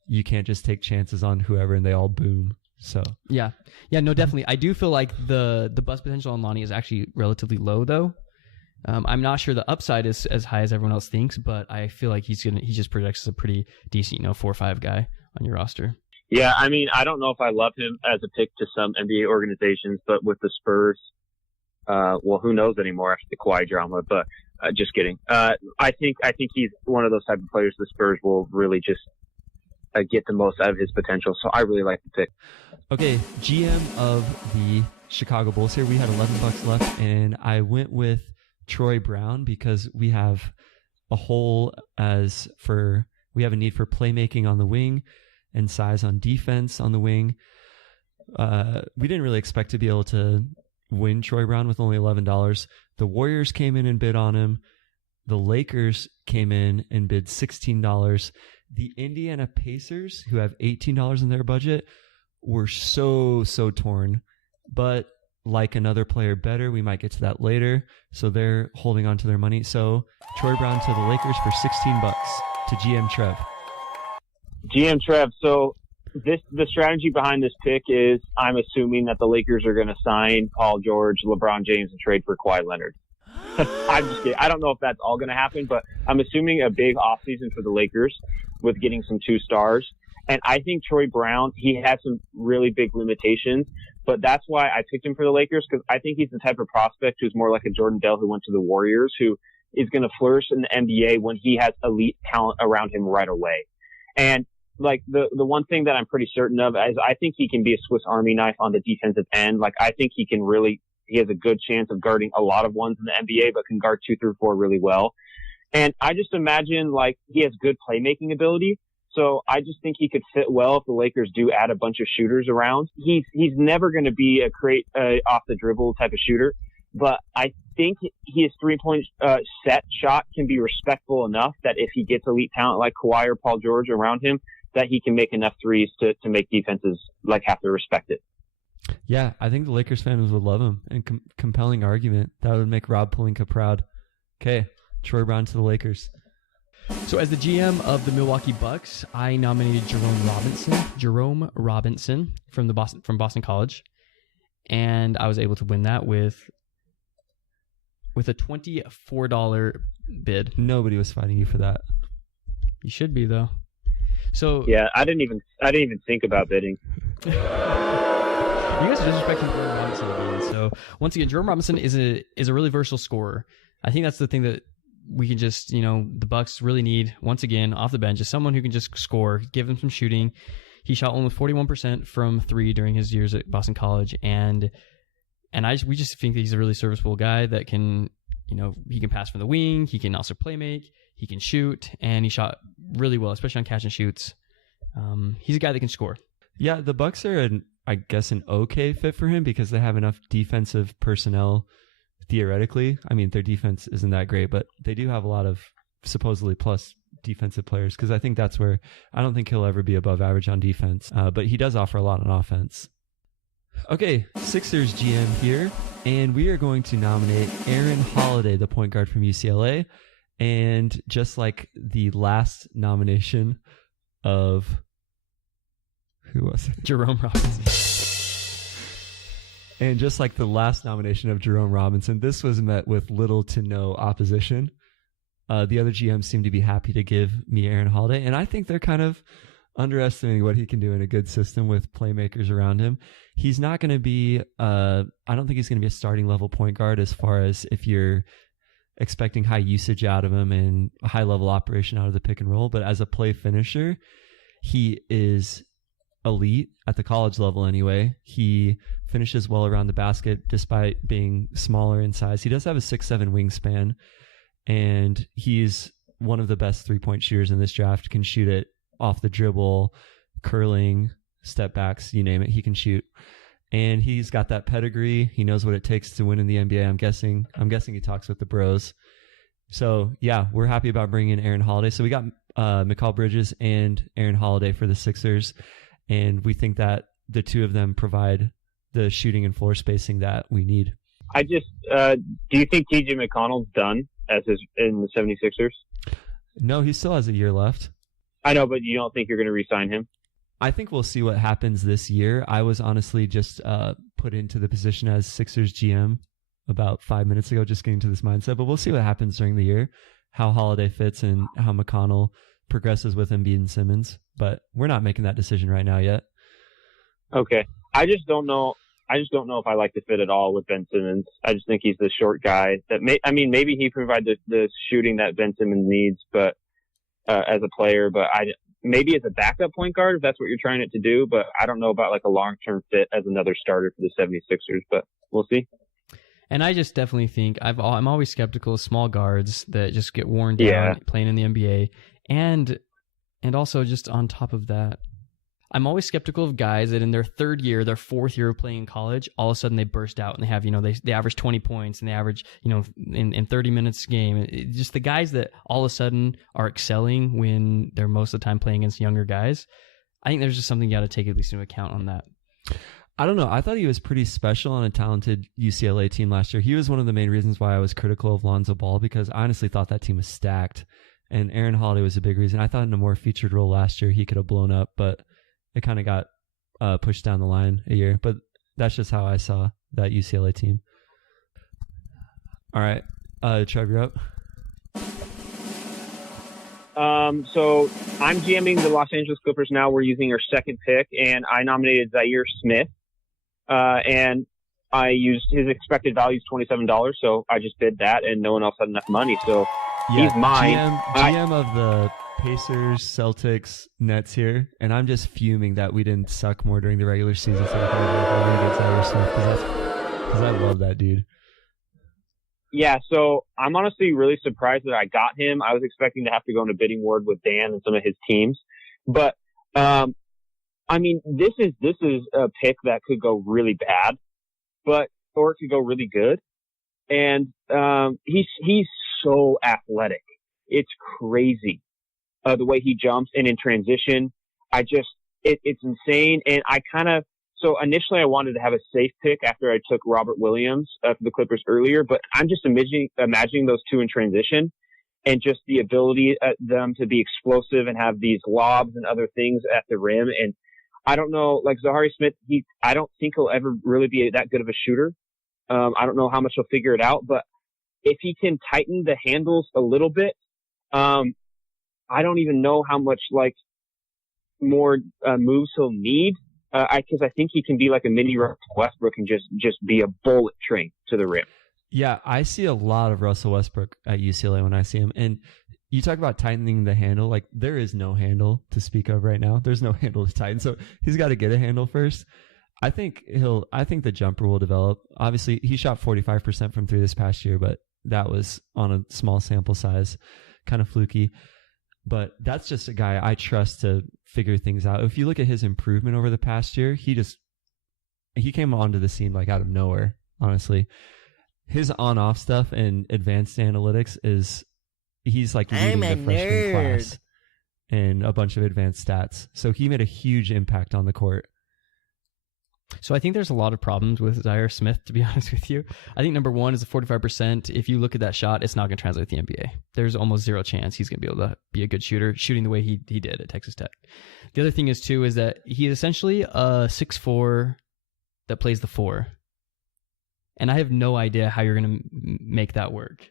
you can't just take chances on whoever and they all boom? So yeah, no, definitely. I do feel like the bust potential on Lonnie is actually relatively low, though. I'm not sure the upside is as high as everyone else thinks, but I feel like he just projects as a pretty decent, 4 or 5 guy on your roster. Yeah, I mean, I don't know if I love him as a pick to some NBA organizations, but with the Spurs, Well, who knows anymore after the Kawhi drama? But just kidding. I think he's one of those type of players the Spurs will really just get the most out of his potential. So I really like the pick. Okay, GM of the Chicago Bulls here. We had $11 left, and I went with Troy Brown because we have a hole we have a need for playmaking on the wing and size on defense on the wing. We didn't really expect to be able to win Troy Brown with only $11. The Warriors came in and bid on him. The Lakers came in and bid $16. The Indiana Pacers, who have $18 in their budget, were so torn. But like another player better, we might get to that later. So they're holding on to their money. So Troy Brown to the Lakers for $16 to GM Trev. GM Trev, so the strategy behind this pick is I'm assuming that the Lakers are going to sign Paul George, LeBron James, and trade for Kawhi Leonard. I'm just kidding. I don't know if that's all going to happen, but I'm assuming a big offseason for the Lakers with getting some 2 stars. And I think Troy Brown, he has some really big limitations, but that's why I picked him for the Lakers, because I think he's the type of prospect who's more like a Jordan Bell who went to the Warriors, who is going to flourish in the NBA when he has elite talent around him right away. And like the one thing that I'm pretty certain of is I think he can be a Swiss Army knife on the defensive end. Like I think he has a good chance of guarding a lot of ones in the NBA, but can guard 2 through 4 really well. And I just imagine like he has good playmaking ability. So I just think he could fit well if the Lakers do add a bunch of shooters around. He's never going to be a off the dribble type of shooter, but I think his 3-point set shot can be respectful enough that if he gets elite talent like Kawhi or Paul George around him, that he can make enough threes to make defenses like have to respect it. Yeah, I think the Lakers fans would love him. And compelling argument. That would make Rob Pelinka proud. Okay, Troy Brown to the Lakers. So as the GM of the Milwaukee Bucks, I nominated Jerome Robinson from Boston College, and I was able to win that with a $24 bid. Nobody was fighting you for that. You should be though. So yeah, I didn't even think about bidding. You guys are disrespecting Jerome Robinson again. So once again, Jerome Robinson is a really versatile scorer. I think that's the thing that we can just, the Bucks really need, once again, off the bench, is someone who can just score, give them some shooting. He shot only 41% from 3 during his years at Boston College, and we just think that he's a really serviceable guy that can, he can pass from the wing, he can also play make, he can shoot, and he shot really well, especially on catch and shoots. He's a guy that can score. Yeah, the Bucks are an okay fit for him because they have enough defensive personnel. Theoretically, I mean, their defense isn't that great, but they do have a lot of supposedly plus defensive players, because I think that's where I don't think he'll ever be above average on defense, but he does offer a lot on offense. Okay, Sixers GM here, and we are going to nominate Aaron Holiday, the point guard from UCLA, and just like the last nomination of, who was it? Jerome Robinson. And just like the last nomination of Jerome Robinson, this was met with little to no opposition. The other GMs seem to be happy to give me Aaron Holiday, and I think they're kind of underestimating what he can do in a good system with playmakers around him. He's not going to be, I don't think he's going to be a starting level point guard as far as if you're expecting high usage out of him and a high level operation out of the pick and roll, but as a play finisher, he is elite at the college level anyway. He finishes well around the basket despite being smaller in size. He does have a 6'7" wingspan, and he's one of the best 3-point shooters in this draft. Can shoot it off the dribble, curling, step backs, you name it, he can shoot. And he's got that pedigree. He knows what it takes to win in the NBA. I'm guessing he talks with the bros. So yeah, we're happy about bringing in Aaron Holiday. So we got Mikal Bridges and Aaron Holiday for the Sixers. And we think that the two of them provide the shooting and floor spacing that we need. I just, do you think TJ McConnell's done in the 76ers? No, he still has a year left. I know, but you don't think you're going to re-sign him? I think we'll see what happens this year. I was honestly just put into the position as Sixers GM about 5 minutes ago, just getting to this mindset. But we'll see what happens during the year, how Holiday fits and how McConnell progresses with Embiid and Simmons. But we're not making that decision right now yet. Okay. I just don't know. I just don't know if I like the fit at all with Ben Simmons. I just think he's the short guy that maybe he provides the shooting that Ben Simmons needs, but as a player, but maybe as a backup point guard if that's what you're trying it to do. But I don't know about like a long-term fit as another starter for the 76ers. But we'll see. And I just definitely think I'm always skeptical of small guards that just get worn down playing in the NBA, and also just on top of that, I'm always skeptical of guys that in their third year, their fourth year of playing in college, all of a sudden they burst out and they have, they average 20 points and they average, in 30 minutes a game. Just the guys that all of a sudden are excelling when they're most of the time playing against younger guys. I think there's just something you got to take at least into account on that. I don't know. I thought he was pretty special on a talented UCLA team last year. He was one of the main reasons why I was critical of Lonzo Ball, because I honestly thought that team was stacked. And Aaron Holiday was a big reason. I thought in a more featured role last year he could have blown up, but it kind of got pushed down the line a year. But that's just how I saw that UCLA team. All right. Trev, you're up. So I'm GMing the Los Angeles Clippers now. We're using our second pick, and I nominated Zaire Smith. And I used his expected value is $27, so I just bid that, and no one else had enough money, so he's mine. GM of the Pacers, Celtics, Nets here, and I'm just fuming that we didn't suck more during the regular season. So I get Zaire Smith because I love that dude. Yeah, so I'm honestly really surprised that I got him. I was expecting to have to go on a bidding war with Dan and some of his teams, but I mean, this is a pick that could go really bad, or it could go really good. And he's so athletic. It's crazy. The way he jumps and in transition, it's insane. And so initially I wanted to have a safe pick after I took Robert Williams for the Clippers earlier, but I'm just imagining those two in transition and just the ability of them to be explosive and have these lobs and other things at the rim. And I don't know, like Zaire Smith, I don't think he'll ever really be that good of a shooter. I don't know how much he'll figure it out, but if he can tighten the handles a little bit, I don't even know how much like more moves he'll need. Because I think he can be like a mini Russell Westbrook and just be a bullet train to the rim. Yeah, I see a lot of Russell Westbrook at UCLA when I see him. And you talk about tightening the handle, like there is no handle to speak of right now. There's no handle to tighten. So he's got to get a handle first. I think the jumper will develop. Obviously, he shot 45% from three this past year, but that was on a small sample size, kind of fluky. But that's just a guy I trust to figure things out. If you look at his improvement over the past year, he came onto the scene like out of nowhere, honestly. His on-off stuff and advanced analytics he's like leading the freshman class and a bunch of advanced stats. So he made a huge impact on the court. So I think there's a lot of problems with Zaire Smith, to be honest with you. I think number one is the 45%. If you look at that shot, it's not going to translate to the NBA. There's almost zero chance he's going to be able to be a good shooter, shooting the way he did at Texas Tech. The other thing is, too, is that he's essentially a 6'4" that plays the 4. And I have no idea how you're going to make that work.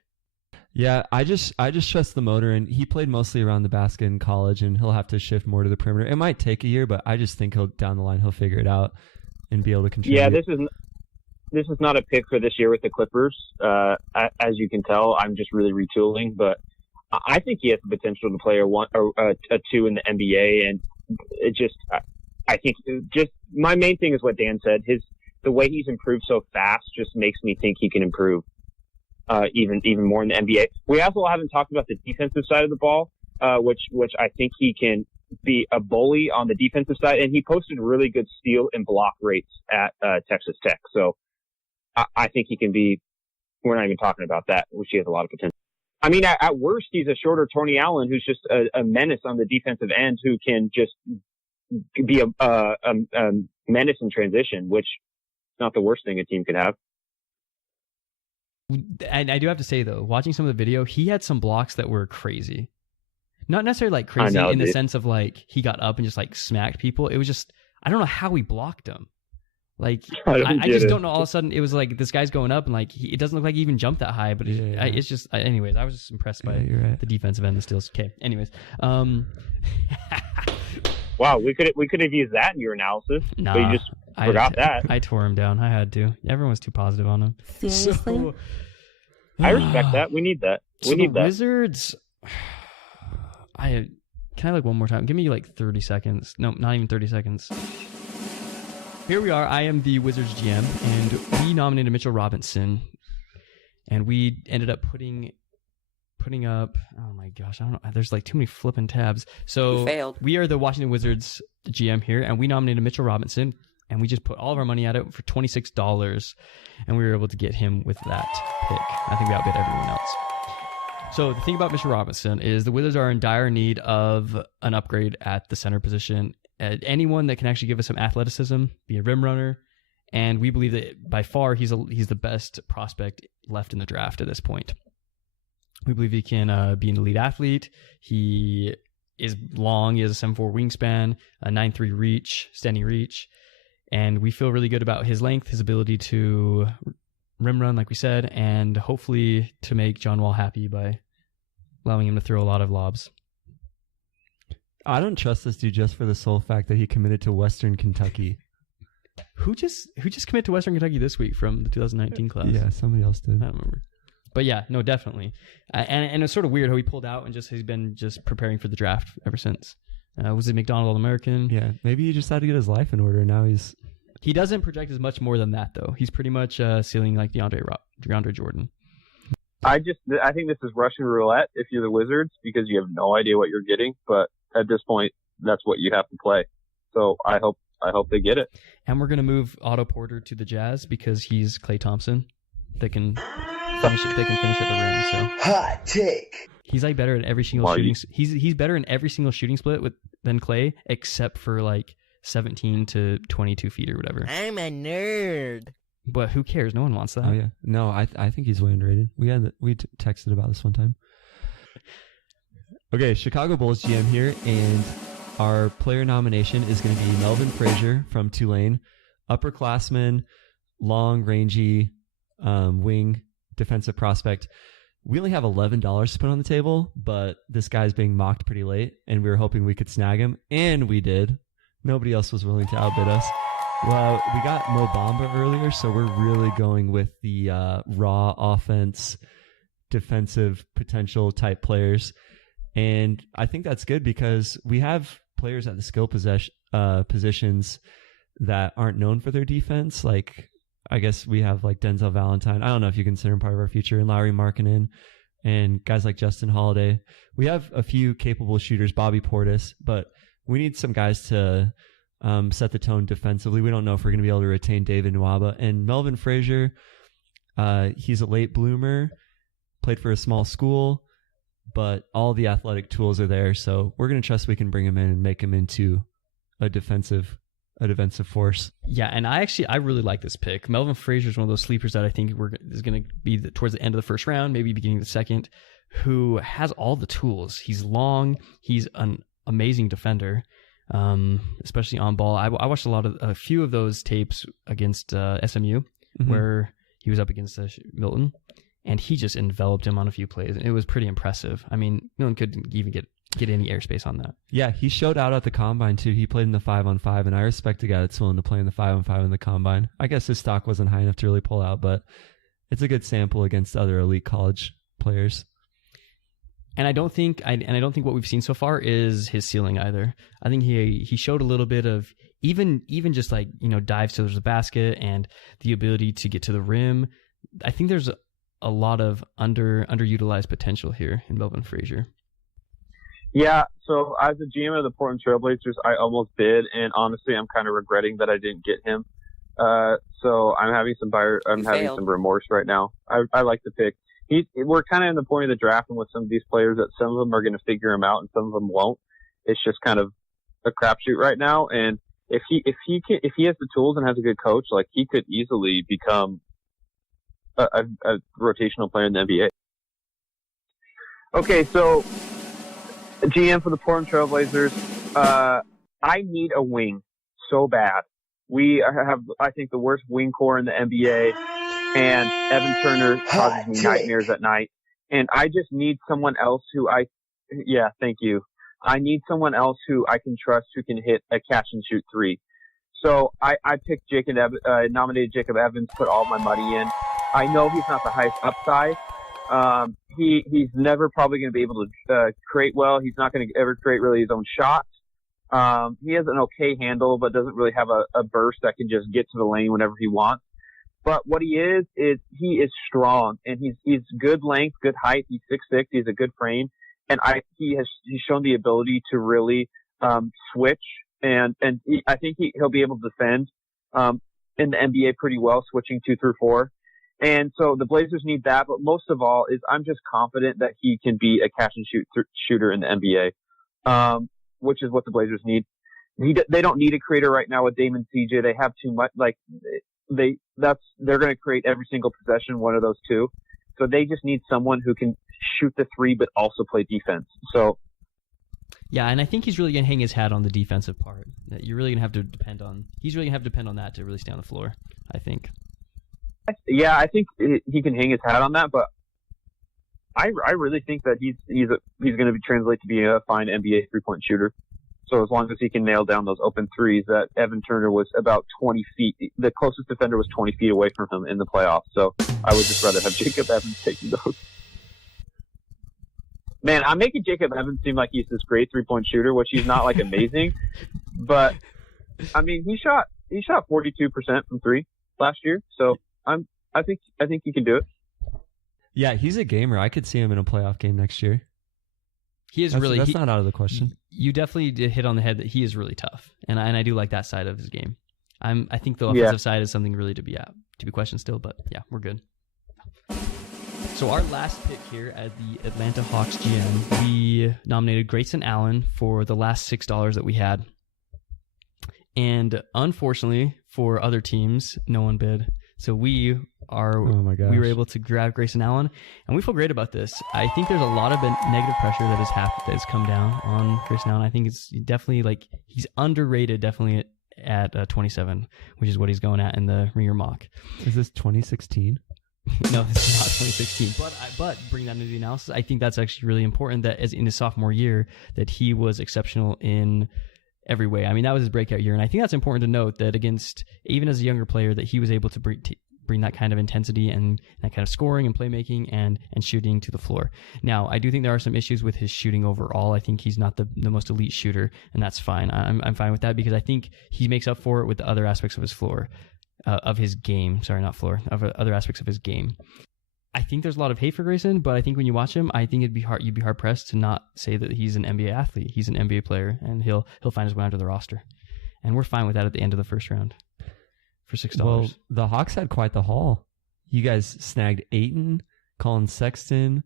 Yeah, I just trust the motor, and he played mostly around the basket in college, and he'll have to shift more to the perimeter. It might take a year, but I just think down the line he'll figure it out and be able to contribute. Yeah, this is not a pick for this year with the Clippers. As you can tell, I'm just really retooling, but I think he has the potential to play a 2 in the NBA, and I think my main thing is what Dan said. The way he's improved so fast just makes me think he can improve even more in the NBA. We also haven't talked about the defensive side of the ball, which I think he can be a bully on the defensive side, and he posted really good steal and block rates at Texas Tech. So I think he can be. We're not even talking about that, which he has a lot of potential. I mean, at worst, he's a shorter Tony Allen who's just a menace on the defensive end who can just be a menace in transition, which is not the worst thing a team could have. And I do have to say, though, watching some of the video, he had some blocks that were crazy. Not necessarily like crazy in the sense of like he got up and just like smacked people. It was just, I don't know how he blocked them. Like, I just don't know. All of a sudden, it was like this guy's going up and like it doesn't look like he even jumped that high. But it's just, anyways, I was just impressed by the defensive end of the steals. Okay, anyways. Wow, we could have used that in your analysis. Nah, Forgot that. I tore him down. I had to. Everyone was too positive on him. Seriously? So, I respect that. We need that. We need that. Wizards. Can I one more time? Give me 30 seconds. No, not even 30 seconds. Here we are. I am the Wizards GM, and we nominated Mitchell Robinson, and we ended up putting up. Oh my gosh, I don't know. There's too many flipping tabs. So You failed. we are the Washington Wizards GM here, and we nominated Mitchell Robinson, and we just put all of our money at it for $26, and we were able to get him with that pick. I think we outbid everyone else. So the thing about Mitchell Robinson is the Wizards are in dire need of an upgrade at the center position. Anyone that can actually give us some athleticism, be a rim runner, and we believe that by far he's the best prospect left in the draft at this point. We believe he can be an elite athlete. He is long. He has a 7'4" wingspan, a 9'3" reach, standing reach, and we feel really good about his length, his ability to rim run, like we said, and hopefully to make John Wall happy by allowing him to throw a lot of lobs. I don't trust this dude just for the sole fact that he committed to Western Kentucky. Who just committed to Western Kentucky this week from the 2019 class? Yeah, somebody else did. I don't remember. But yeah, no, definitely. And it's sort of weird how he pulled out and he's been preparing for the draft ever since. Was it McDonald All-American? Yeah, maybe he just had to get his life in order, and now He doesn't project as much more than that, though. He's pretty much ceiling like DeAndre Jordan. I think this is Russian roulette if you're the Wizards, because you have no idea what you're getting. But at this point, that's what you have to play. So I hope they get it. And we're gonna move Otto Porter to the Jazz because he's Klay Thompson. They can finish at the rim. So Hot take. he's better at every single shooting. He's better in every single shooting split than Klay, except for 17 to 22 feet or whatever. I'm a nerd. But who cares? No one wants that. Oh yeah, no, I think he's way underrated. We texted about this one time. Okay, Chicago Bulls GM here, and our player nomination is going to be Melvin Frazier from Tulane, upperclassman, long, rangy, wing defensive prospect. We only have $11 to put on the table, but this guy's being mocked pretty late, and we were hoping we could snag him, and we did. Nobody else was willing to outbid us. Well, we got Mo Bamba earlier, so we're really going with the raw offense, defensive potential type players. And I think that's good because we have players at the skill positions that aren't known for their defense. I guess we have Denzel Valentine. I don't know if you consider him part of our future, and Lauri Markkanen, and guys like Justin Holiday. We have a few capable shooters, Bobby Portis, but we need some guys to set the tone defensively. We don't know if we're going to be able to retain David Nwaba. And Melvin Frazier, he's a late bloomer, played for a small school, but all the athletic tools are there. So we're going to trust we can bring him in and make him into a defensive force. Yeah, and I really like this pick. Melvin Frazier is one of those sleepers that I think is going to be towards the end of the first round, maybe beginning of the second, who has all the tools. He's long. He's an amazing defender, especially on ball. I watched a few of those tapes against SMU, where he was up against Milton, and he just enveloped him on a few plays. It was pretty impressive. I mean, no one could even get any airspace on that. Yeah, he showed out at the combine too. He played in the 5-on-5, and I respect a guy that's willing to play in the 5-on-5 in the combine. I guess his stock wasn't high enough to really pull out, but it's a good sample against other elite college players. And I don't think what we've seen so far is his ceiling either. I think he showed a little bit of even just dives to the basket and the ability to get to the rim. I think there's a lot of underutilized potential here in Melvin Frazier. Yeah, so as a GM of the Portland Trailblazers, I almost bid, and honestly, I'm kind of regretting that I didn't get him. So I'm having some remorse right now. I like the pick. We're kind of in the point of the draft, and with some of these players, that some of them are going to figure him out and some of them won't. It's just kind of a crapshoot right now. And if he has the tools and has a good coach, he could easily become a rotational player in the NBA. Okay, so GM for the Portland Trailblazers. I need a wing so bad. We have, I think, the worst wing core in the NBA. And Evan Turner causes me nightmares at night. And I just need someone else thank you. I need someone else who I can trust who can hit a catch and shoot three. So I picked nominated Jacob Evans, put all my money in. I know he's not the highest upside. He's never probably going to be able to create well. He's not going to ever create really his own shots. He has an okay handle, but doesn't really have a burst that can just get to the lane whenever he wants. But what he is he is strong, and he's good length, good height. He's 6'6". He's a good frame, and he's shown the ability to really switch, and I think he'll be able to defend in the NBA pretty well, switching 2 through 4. And so the Blazers need that, but most of all is I'm just confident that he can be a catch and shoot shooter in the NBA, which is what the Blazers need. They don't need a creator right now with Damon CJ. They have too much. They're going to create every single possession, one of those two. So they just need someone who can shoot the three but also play defense. So yeah, and I think he's really going to hang his hat on the defensive part. That you're really going to have to depend on. He's really going to have to depend on that to really stay on the floor, I think. Yeah, I think he can hang his hat on that, but I really think that he's going to translate to be a fine NBA 3-point shooter. So as long as he can nail down those open threes, that Evan Turner was about 20 feet. The closest defender was 20 feet away from him in the playoffs. So I would just rather have Jacob Evans taking those. Man, I'm making Jacob Evans seem like he's this great 3-point shooter, which he's not like amazing. But I mean, he shot 42% from 3 last year. So I think he can do it. Yeah, he's a gamer. I could see him in a playoff game next year. That's not out of the question. You definitely did hit on the head that he is really tough, and I do like that side of his game. I think the offensive side is something really to be questioned still, but yeah, we're good. So our last pick here at the Atlanta Hawks GM, we nominated Grayson Allen for the last $6 that we had, and unfortunately for other teams, no one bid. So we were able to grab Grayson Allen, and we feel great about this. I think there's a lot of negative pressure that has come down on Grayson Allen. I think it's definitely he's underrated, definitely at 27, which is what he's going at in the Ringer mock. Is this 2016? No, this is not 2016. But bring that into the analysis. I think that's actually really important that as in his sophomore year that he was exceptional in every way. I mean, that was his breakout year, and I think that's important to note that even as a younger player, that he was able to bring that kind of intensity and that kind of scoring and playmaking and shooting to the floor. Now, I do think there are some issues with his shooting overall. I think he's not the most elite shooter, and that's fine. I'm fine with that because I think he makes up for it with the other aspects of his game. Sorry, not floor, of other aspects of his game. I think there's a lot of hate for Grayson, but I think when you watch him, I think you'd be hard pressed to not say that he's an NBA athlete. He's an NBA player, and he'll find his way onto the roster, and we're fine with that at the end of the first round for $6. Well, the Hawks had quite the haul. You guys snagged Ayton, Colin Sexton,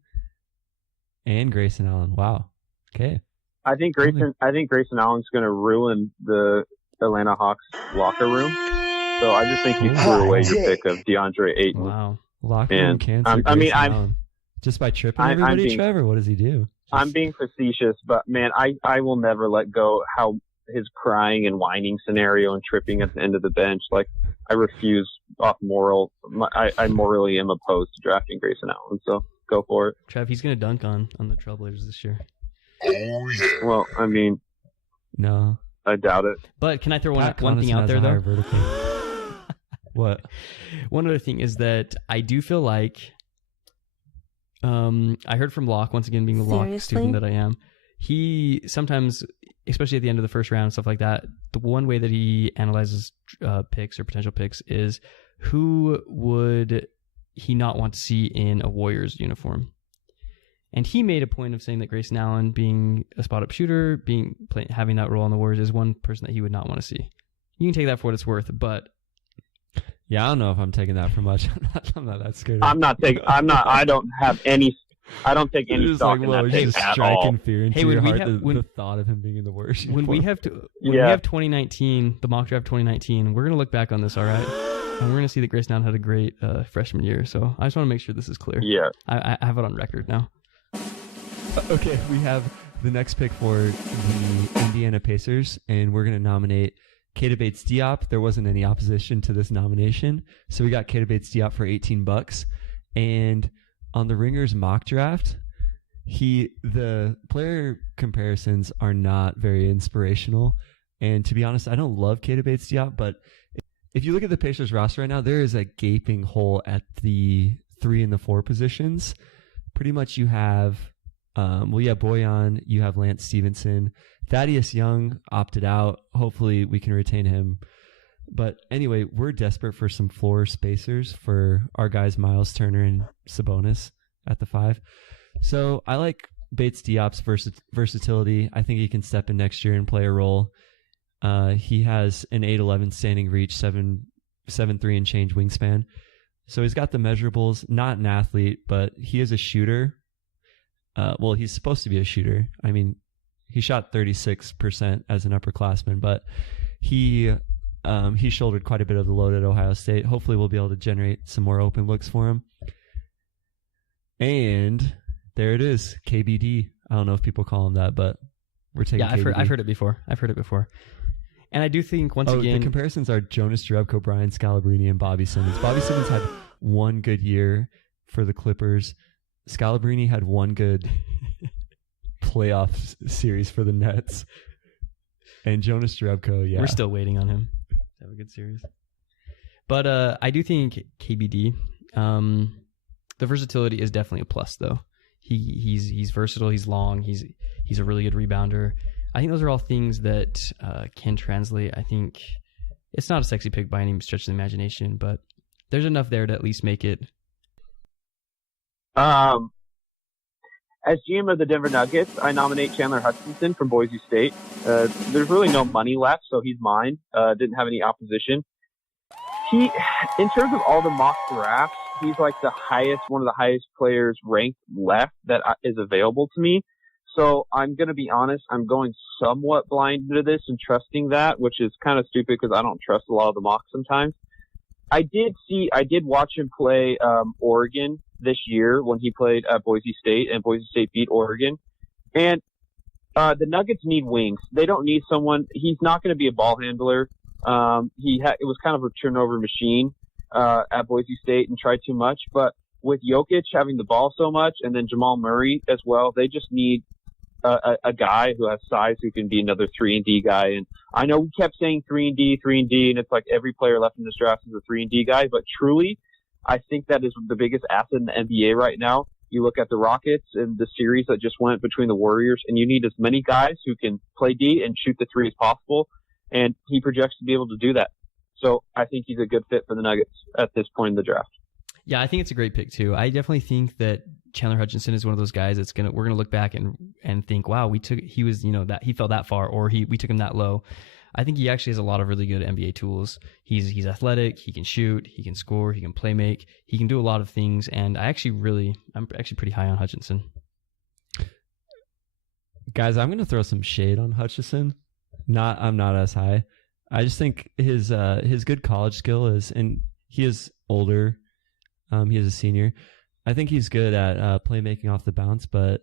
and Grayson Allen. Wow. Okay. I think Grayson Allen's going to ruin the Atlanta Hawks locker room. So I just think you threw away your pick of DeAndre Ayton. Wow. Locker room cancer. I'm just by tripping everybody, Trevor. What does he do? I'm being facetious, but man, I will never let go how his crying and whining scenario and tripping at the end of the bench. Like, I refuse I morally am opposed to drafting Grayson Allen. So go for it. Trev, he's gonna dunk on the Trailblazers this year. Oh yeah. Well, I mean, no, I doubt it. But can I throw one thing out there though? What? One other thing is that I do feel like I heard from Locke, once again being the Locke student that I am, he sometimes, especially at the end of the first round and stuff like that, the one way that he analyzes picks or potential picks is who would he not want to see in a Warriors uniform. And he made a point of saying that Grayson Allen, being a spot-up shooter, having that role on the Warriors, is one person that he would not want to see. You can take that for what it's worth, but yeah, I don't know if I'm taking that for much. I'm not that scared. I don't take any stock in that pick at all. Fear into your heart, the thought of him being in the worst. When we have 2019, the mock draft 2019, we're gonna look back on this, all right? And we're gonna see that Grayson Allen had a great freshman year. So I just want to make sure this is clear. Yeah, I have it on record now. Okay, we have the next pick for the Indiana Pacers, and we're gonna nominate Keita Bates-Diop. There wasn't any opposition to this nomination, so we got Keita Bates-Diop for $18. And on the Ringers mock draft, the player comparisons are not very inspirational. And to be honest, I don't love Keita Bates-Diop, but if you look at the Pacers roster right now, there is a gaping hole at the 3 and the 4 positions. Pretty much you have, Boyan, you have Lance Stevenson. Thaddeus Young opted out. Hopefully we can retain him. But anyway, we're desperate for some floor spacers for our guys Miles Turner and Sabonis at the 5. So I like Bates-Diop's versatility. I think he can step in next year and play a role. He has an 8'11" standing reach, 7'3" and change wingspan. So he's got the measurables, not an athlete, but he is a shooter. He's supposed to be a shooter. I mean, he shot 36% as an upperclassman, but he shouldered quite a bit of the load at Ohio State. Hopefully we'll be able to generate some more open looks for him. And there it is, KBD. I don't know if people call him that, but we're taking KBD. I've heard it before. And I do think, once again... the comparisons are Jonas Jerebko, Brian Scalabrine, and Bobby Simmons. Bobby Simmons had one good year for the Clippers. Scalabrine had one good playoff series for the Nets. And Jonas Jerebko, yeah. We're still waiting on him to have a good series. But I do think KBD, the versatility is definitely a plus, though. He's versatile, he's long, he's a really good rebounder. I think those are all things that can translate. I think it's not a sexy pick by any stretch of the imagination, but there's enough there to at least make it. As GM of the Denver Nuggets, I nominate Chandler Hutchinson from Boise State. There's really no money left, so he's mine. Didn't have any opposition. In terms of all the mock drafts, he's like one of the highest players ranked left that is available to me. So I'm going to be honest, I'm going somewhat blind to this and trusting that, which is kind of stupid because I don't trust a lot of the mocks sometimes. I did watch him play Oregon this year when he played at Boise State, and Boise State beat Oregon. And the Nuggets need wings. They don't need someone. He's not going to be a ball handler. It was kind of a turnover machine at Boise State and tried too much. But with Jokic having the ball so much, and then Jamal Murray as well, they just need a guy who has size who can be another 3-and-D guy. And I know we kept saying 3-and-D, and it's like every player left in this draft is a 3-and-D guy, but truly, I think that is the biggest asset in the NBA right now. You look at the Rockets and the series that just went between the Warriors, and you need as many guys who can play D and shoot the 3 as possible, and he projects to be able to do that. So I think he's a good fit for the Nuggets at this point in the draft. Yeah, I think it's a great pick too. I definitely think that Chandler Hutchinson is one of those guys that's we're gonna look back and think, wow, that he fell that far, or we took him that low. I think he actually has a lot of really good NBA tools. He's athletic, he can shoot, he can score, he can play make, he can do a lot of things, and I'm actually pretty high on Hutchinson. Guys, I'm gonna throw some shade on Hutchinson. I'm not as high. I just think his good college skill is, and he is older. He is a senior. I think he's good at playmaking off the bounce, but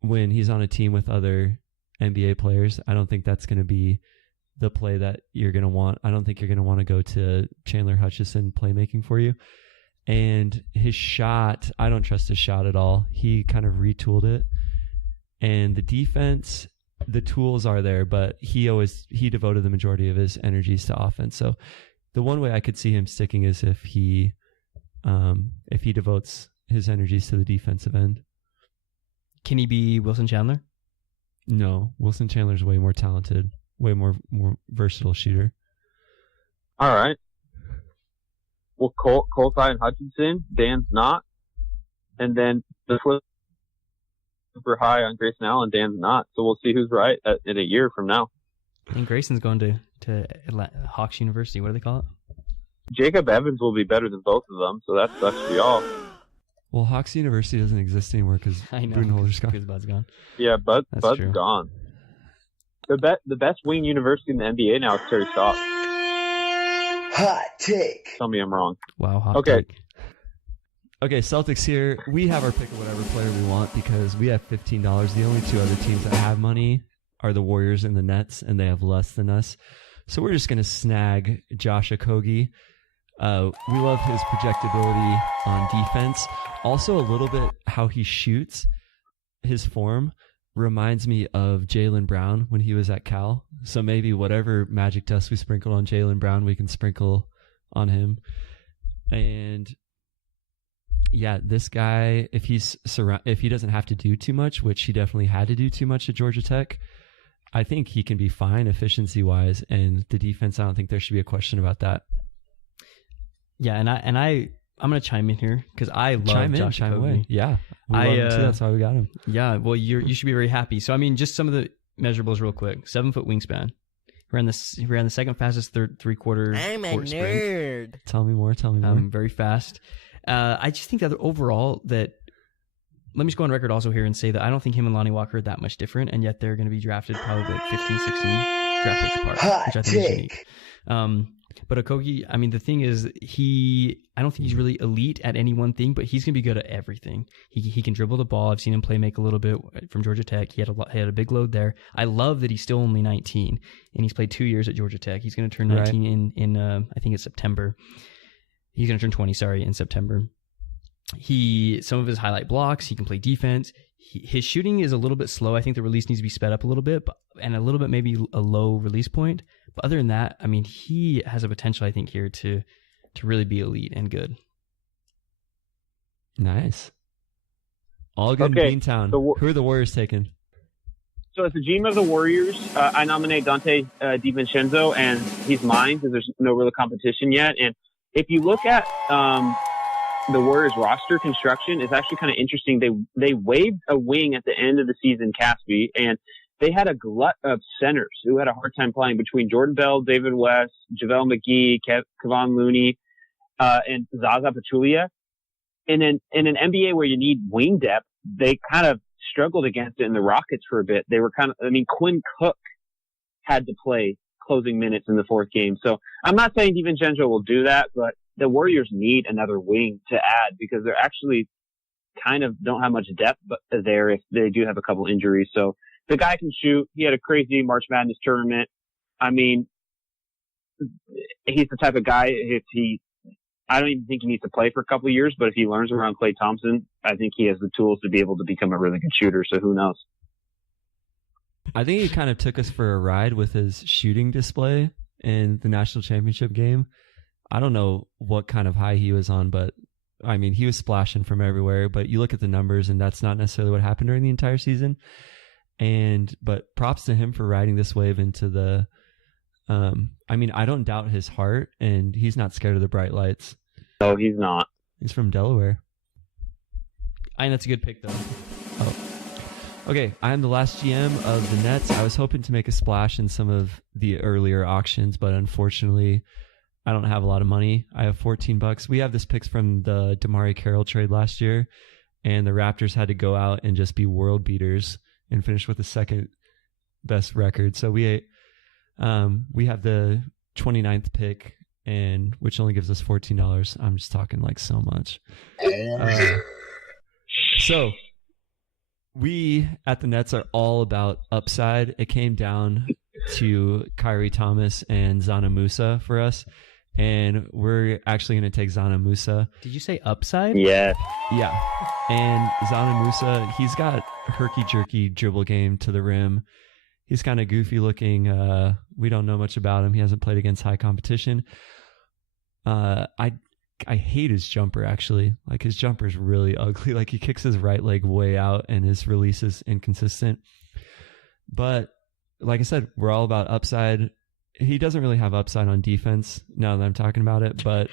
when he's on a team with other NBA players, I don't think that's going to be the play that you're going to want. I don't think you're going to want to go to Chandler Hutchinson playmaking for you. And his shot, I don't trust his shot at all. He kind of retooled it. And the defense, the tools are there, but he devoted the majority of his energies to offense. So the one way I could see him sticking is if he devotes his energies to the defensive end. Can he be Wilson Chandler? No, Wilson Chandler's way more talented, way more versatile shooter. All right. Well, Cole's high on Hutchinson, Dan's not, and then the flip super high on Grayson Allen, Dan's not. So we'll see who's right in a year from now. And Grayson's going to Hawks University. What do they call it? Jacob Evans will be better than both of them, so that sucks for y'all. Well, Hawks University doesn't exist anymore because Budenholzer's gone. Because Bud's gone. Yeah, Bud's gone. The best wing university in the NBA now is Terry Stotts. Hot take. Tell me I'm wrong. Wow, hot okay. take. Okay, Celtics here. We have our pick of whatever player we want because we have $15. The only two other teams that have money are the Warriors and the Nets, and they have less than us. So we're just going to snag Josh Okogie. We love his projectability on defense. Also a little bit how he shoots, his form. reminds me of Jaylen Brown when he was at Cal. So maybe whatever magic dust we sprinkled on Jaylen Brown, we can sprinkle on him. And yeah, this guy, if he doesn't have to do too much, which he definitely had to do too much at Georgia Tech, I think he can be fine efficiency-wise. And the defense, I don't think there should be a question about that. Yeah, I'm going to chime in here because I love Josh chime Okogie. away. Yeah, we love him too. That's why we got him. Yeah, well, you should be very happy. So, I mean, just some of the measurables real quick. 7-foot wingspan. Ran the second fastest three-quarter I'm a court nerd. sprint. Tell me more. Very fast. I just think that overall that, let me just go on record also here and say that I don't think him and Lonnie Walker are that much different, and yet they're going to be drafted probably like 15, 16 draft picks apart, which I think is unique. But Okogie, I mean, the thing is, I don't think he's really elite at any one thing, but he's going to be good at everything. He can dribble the ball. I've seen him play make a little bit from Georgia Tech. He had a big load there. I love that he's still only 19, and he's played 2 years at Georgia Tech. He's going to turn 19 in I think it's September. He's going to turn 20, in September. Some of his highlight blocks, he can play defense. His shooting is a little bit slow. I think the release needs to be sped up a little bit, and a little bit maybe a low release point. But other than that, I mean, he has a potential, I think, here to really be elite and good. Nice. All good in Beantown. Who are the Warriors taking? So as the GM of the Warriors, I nominate Dante DiVincenzo, and he's mine because there's no real competition yet. And if you look at the Warriors roster construction, it's actually kind of interesting. They waived a wing at the end of the season, Caspi, and they had a glut of centers who had a hard time playing between Jordan Bell, David West, JaVale McGee, Kevon Looney, and Zaza Pachulia. And in an NBA where you need wing depth, they kind of struggled against it in the Rockets for a bit. They were Quinn Cook had to play closing minutes in the fourth game. So I'm not saying DiVincenzo will do that, but the Warriors need another wing to add because they're actually kind of don't have much depth there if they do have a couple injuries. So the guy can shoot. He had a crazy March Madness tournament. I mean, he's the type of guy, I don't even think he needs to play for a couple of years, but if he learns around Klay Thompson, I think he has the tools to be able to become a really good shooter. So who knows? I think he kind of took us for a ride with his shooting display in the national championship game. I don't know what kind of high he was on, but I mean, he was splashing from everywhere, but you look at the numbers and that's not necessarily what happened during the entire season. But props to him for riding this wave into the, I mean, I don't doubt his heart, and he's not scared of the bright lights. No, he's not. He's from Delaware. I think that's a good pick, though. Oh. Okay, I'm the last GM of the Nets. I was hoping to make a splash in some of the earlier auctions, but unfortunately, I don't have a lot of money. I have $14. We have this picks from the DeMarre Carroll trade last year, and the Raptors had to go out and just be world beaters and finish with the second best record. So we have the 29th pick, and which only gives us $14. I'm just talking like so much. So we at the Nets are all about upside. It came down to Kyrie Thomas and Zana Musa for us, and we're actually going to take Zana Musa. Did you say upside? Yeah. Yeah. And Zana Musa, he's got herky-jerky dribble game to the rim. He's kind of goofy looking. We don't know much about him. He hasn't played against high competition. I hate his jumper, actually. Like, his jumper is really ugly. Like, he kicks his right leg way out, and his release is inconsistent. But, like I said, we're all about upside. He doesn't really have upside on defense, now that I'm talking about it. But,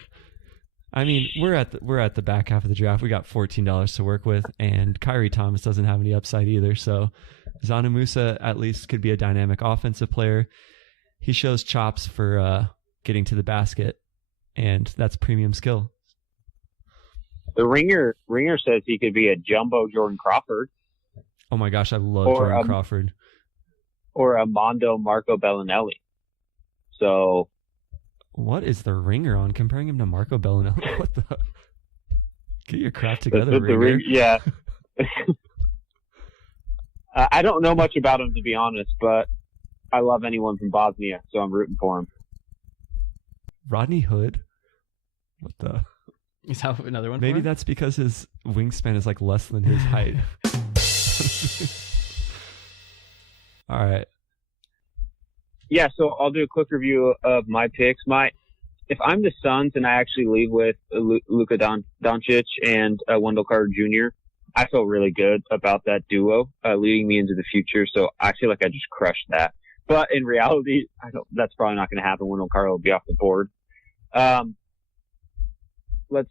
I mean, we're at the back half of the draft. We got $14 to work with, and Kyrie Thomas doesn't have any upside either. So, Zana Musa at least could be a dynamic offensive player. He shows chops for getting to the basket, and that's premium skill. The Ringer says he could be a jumbo Jordan Crawford. Oh my gosh, I love Jordan Crawford. Or a Mondo Marco Bellinelli. So, what is the Ringer on comparing him to Marco Bellinelli? What the? Get your crap together, Ringer. Yeah. I don't know much about him, to be honest, but I love anyone from Bosnia, so I'm rooting for him. Rodney Hood? What the? Is that another one? Maybe that's because his wingspan is like less than his height. All right. Yeah, so I'll do a quick review of my picks. If I'm the Suns and I actually leave with Luka Doncic and Wendell Carter Jr., I feel really good about that duo leading me into the future. So I feel like I just crushed that. But in reality, that's probably not going to happen. Wendell Carter will be off the board. Let's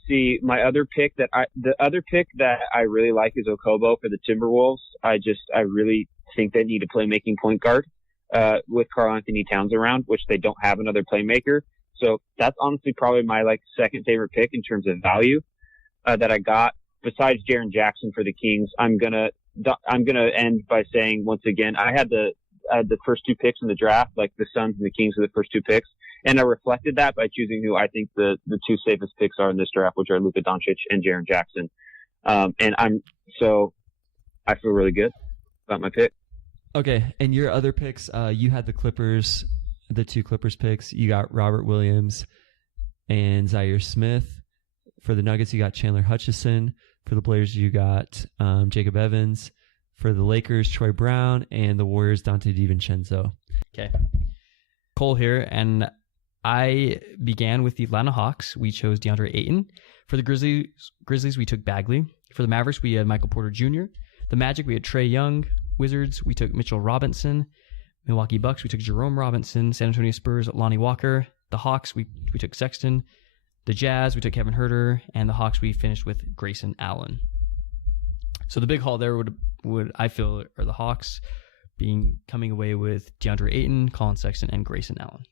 see. The other pick that I really like is Okobo for the Timberwolves. I really think they need a playmaking point guard with Karl Anthony Towns around, which they don't have another playmaker. So that's honestly probably my second favorite pick in terms of value that I got. Besides Jaren Jackson for the Kings, I'm gonna end by saying once again I had the first two picks in the draft, like the Suns and the Kings are the first two picks, and I reflected that by choosing who I think the two safest picks are in this draft, which are Luka Doncic and Jaren Jackson. And I feel really good about my pick. Okay, and your other picks, you had the Clippers, the two Clippers picks. You got Robert Williams and Zaire Smith. For the Nuggets, you got Chandler Hutchison. For the Blazers, you got Jacob Evans. For the Lakers, Troy Brown. And the Warriors, Dante DiVincenzo. Okay. Cole here, and I began with the Atlanta Hawks. We chose DeAndre Ayton. For the Grizzlies, we took Bagley. For the Mavericks, we had Michael Porter Jr. The Magic, we had Trae Young. Wizards, we took Mitchell Robinson. Milwaukee Bucks, we took Jerome Robinson. San Antonio Spurs, Lonnie Walker. The Hawks, we took Sexton. The Jazz, we took Kevin Huerter. And the Hawks, we finished with Grayson Allen. So the big haul there would I feel are the Hawks coming away with DeAndre Ayton, Colin Sexton, and Grayson Allen.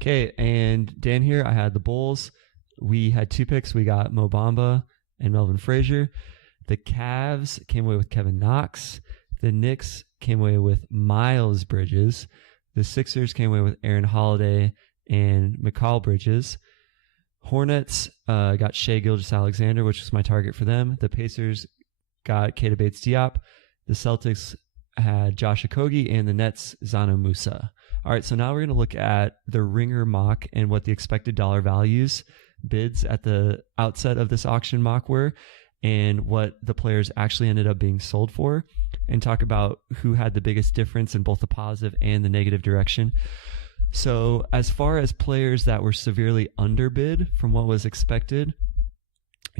Okay, and Dan here, I had the Bulls. We had two picks. We got Mo Bamba and Melvin Frazier. The Cavs came away with Kevin Knox. The Knicks came away with Miles Bridges. The Sixers came away with Aaron Holiday and Mikal Bridges. Hornets got Shai Gilgeous-Alexander, which was my target for them. The Pacers got Keita Bates-Diop. The Celtics had Josh Okogie, and the Nets, Zano Musa. All right, so now we're going to look at the Ringer mock and what the expected dollar values bids at the outset of this auction mock were, and what the players actually ended up being sold for, and talk about who had the biggest difference in both the positive and the negative direction. So as far as players that were severely underbid from what was expected,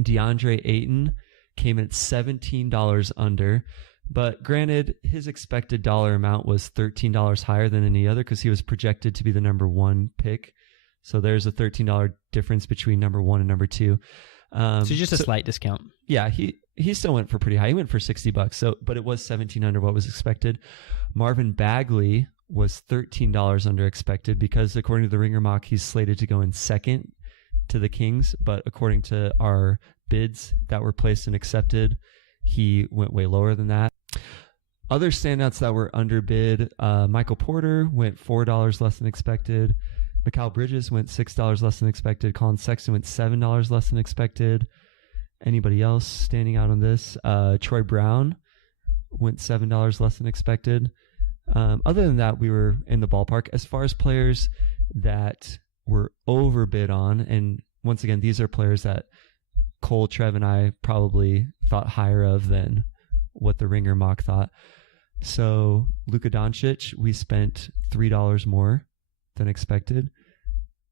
DeAndre Ayton came in at $17 under, but granted, his expected dollar amount was $13 higher than any other because he was projected to be the number one pick. So there's a $13 difference between number one and number two. So just a slight discount. Yeah, he still went for pretty high. He went for $60. So, but it was 17 under what was expected. Marvin Bagley was $13 under expected because according to the Ringer mock, he's slated to go in second to the Kings. But according to our bids that were placed and accepted, he went way lower than that. Other standouts that were underbid, Michael Porter went $4 less than expected. Mikal Bridges went $6 less than expected. Colin Sexton went $7 less than expected. Anybody else standing out on this? Troy Brown went $7 less than expected. Other than that, we were in the ballpark. As far as players that were overbid on, and once again, these are players that Cole, Trev, and I probably thought higher of than what the Ringer mock thought. So Luka Doncic, we spent $3 more than expected.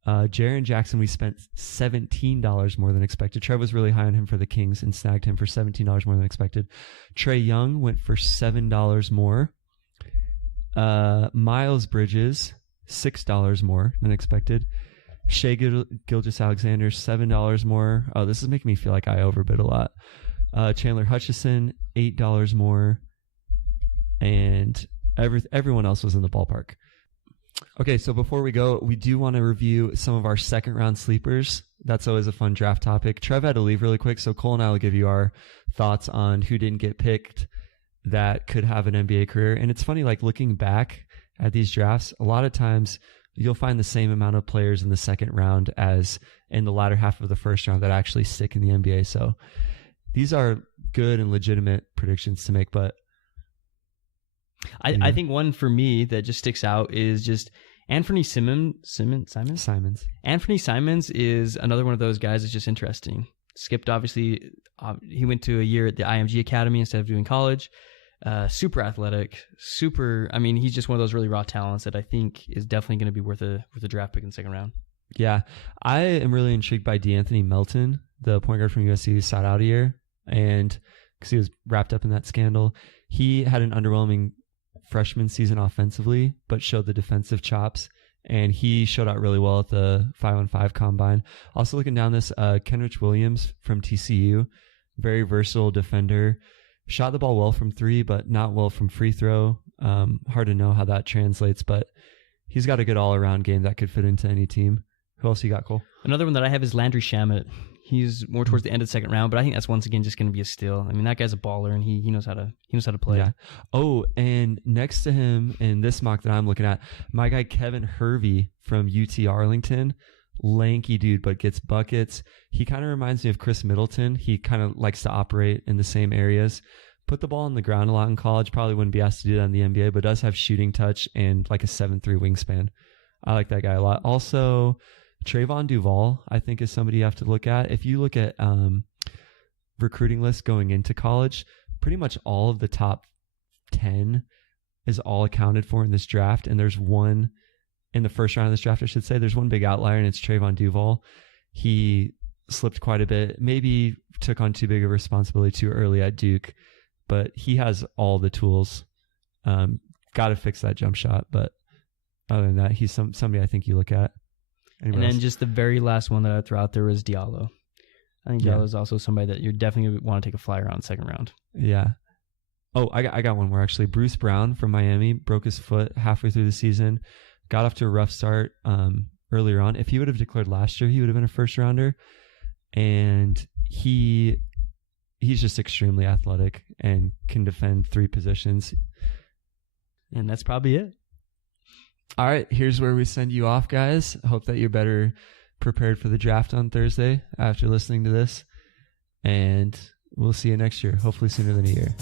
Jaren Jackson, we spent $17 more than expected. Trev was really high on him for the Kings and snagged him for $17 more than expected. Trae Young went for $7 more. Miles Bridges, $6 more than expected. Shai Gilgeous-Alexander, $7 more. Oh, this is making me feel like I overbid a lot. Chandler Hutchison, $8 more. And everyone else was in the ballpark. Okay, so before we go, we do want to review some of our second round sleepers. That's always a fun draft topic. Trev had to leave really quick, so Cole and I will give you our thoughts on who didn't get picked that could have an NBA career. And it's funny, like looking back at these drafts, a lot of times you'll find the same amount of players in the second round as in the latter half of the first round that actually stick in the NBA. So these are good and legitimate predictions to make, but I think one for me that just sticks out is just Anthony Simons. Anthony Simons is another one of those guys that's just interesting. Skipped, obviously, he went to a year at the IMG Academy instead of doing college. Super athletic, I mean, he's just one of those really raw talents that I think is definitely going to be worth a draft pick in the second round. Yeah, I am really intrigued by DeAnthony Melton, the point guard from USC, who sat out a year, and because he was wrapped up in that scandal. He had an underwhelming freshman season offensively, but showed the defensive chops, and he showed out really well at the 5-on-5 combine. Also looking down this, Kenrich Williams from TCU, very versatile defender, shot the ball well from three, but not well from free throw. Hard to know how that translates, but he's got a good all-around game that could fit into any team. Who else you got, Cole? Another one that I have is Landry Shamet. He's more towards the end of the second round, but I think that's once again just going to be a steal. I mean, that guy's a baller, and he knows how to play. Yeah. Oh, and next to him in this mock that I'm looking at, my guy Kevin Hervey from UT Arlington, lanky dude, but gets buckets. He kind of reminds me of Chris Middleton. He kind of likes to operate in the same areas. Put the ball on the ground a lot in college. Probably wouldn't be asked to do that in the NBA, but does have shooting touch and like a 7'3" wingspan. I like that guy a lot. Also, Trayvon Duval, I think, is somebody you have to look at. If you look at recruiting lists going into college, pretty much all of the top 10 is all accounted for in this draft. And there's one in the first round of this draft, I should say. There's one big outlier, and it's Trayvon Duval. He slipped quite a bit, maybe took on too big of a responsibility too early at Duke, but he has all the tools. Got to fix that jump shot. But other than that, he's somebody I think you look at. Anybody else? Then just the very last one that I threw out there was Diallo. I think Diallo is also somebody that you're definitely going to want to take a flyer on second round. Yeah. Oh, I got one more actually. Bruce Brown from Miami broke his foot halfway through the season. Got off to a rough start earlier on. If he would have declared last year, he would have been a first rounder. And he's just extremely athletic and can defend three positions. And that's probably it. All right, here's where we send you off, guys. Hope that you're better prepared for the draft on Thursday after listening to this. And we'll see you next year, hopefully sooner than a year.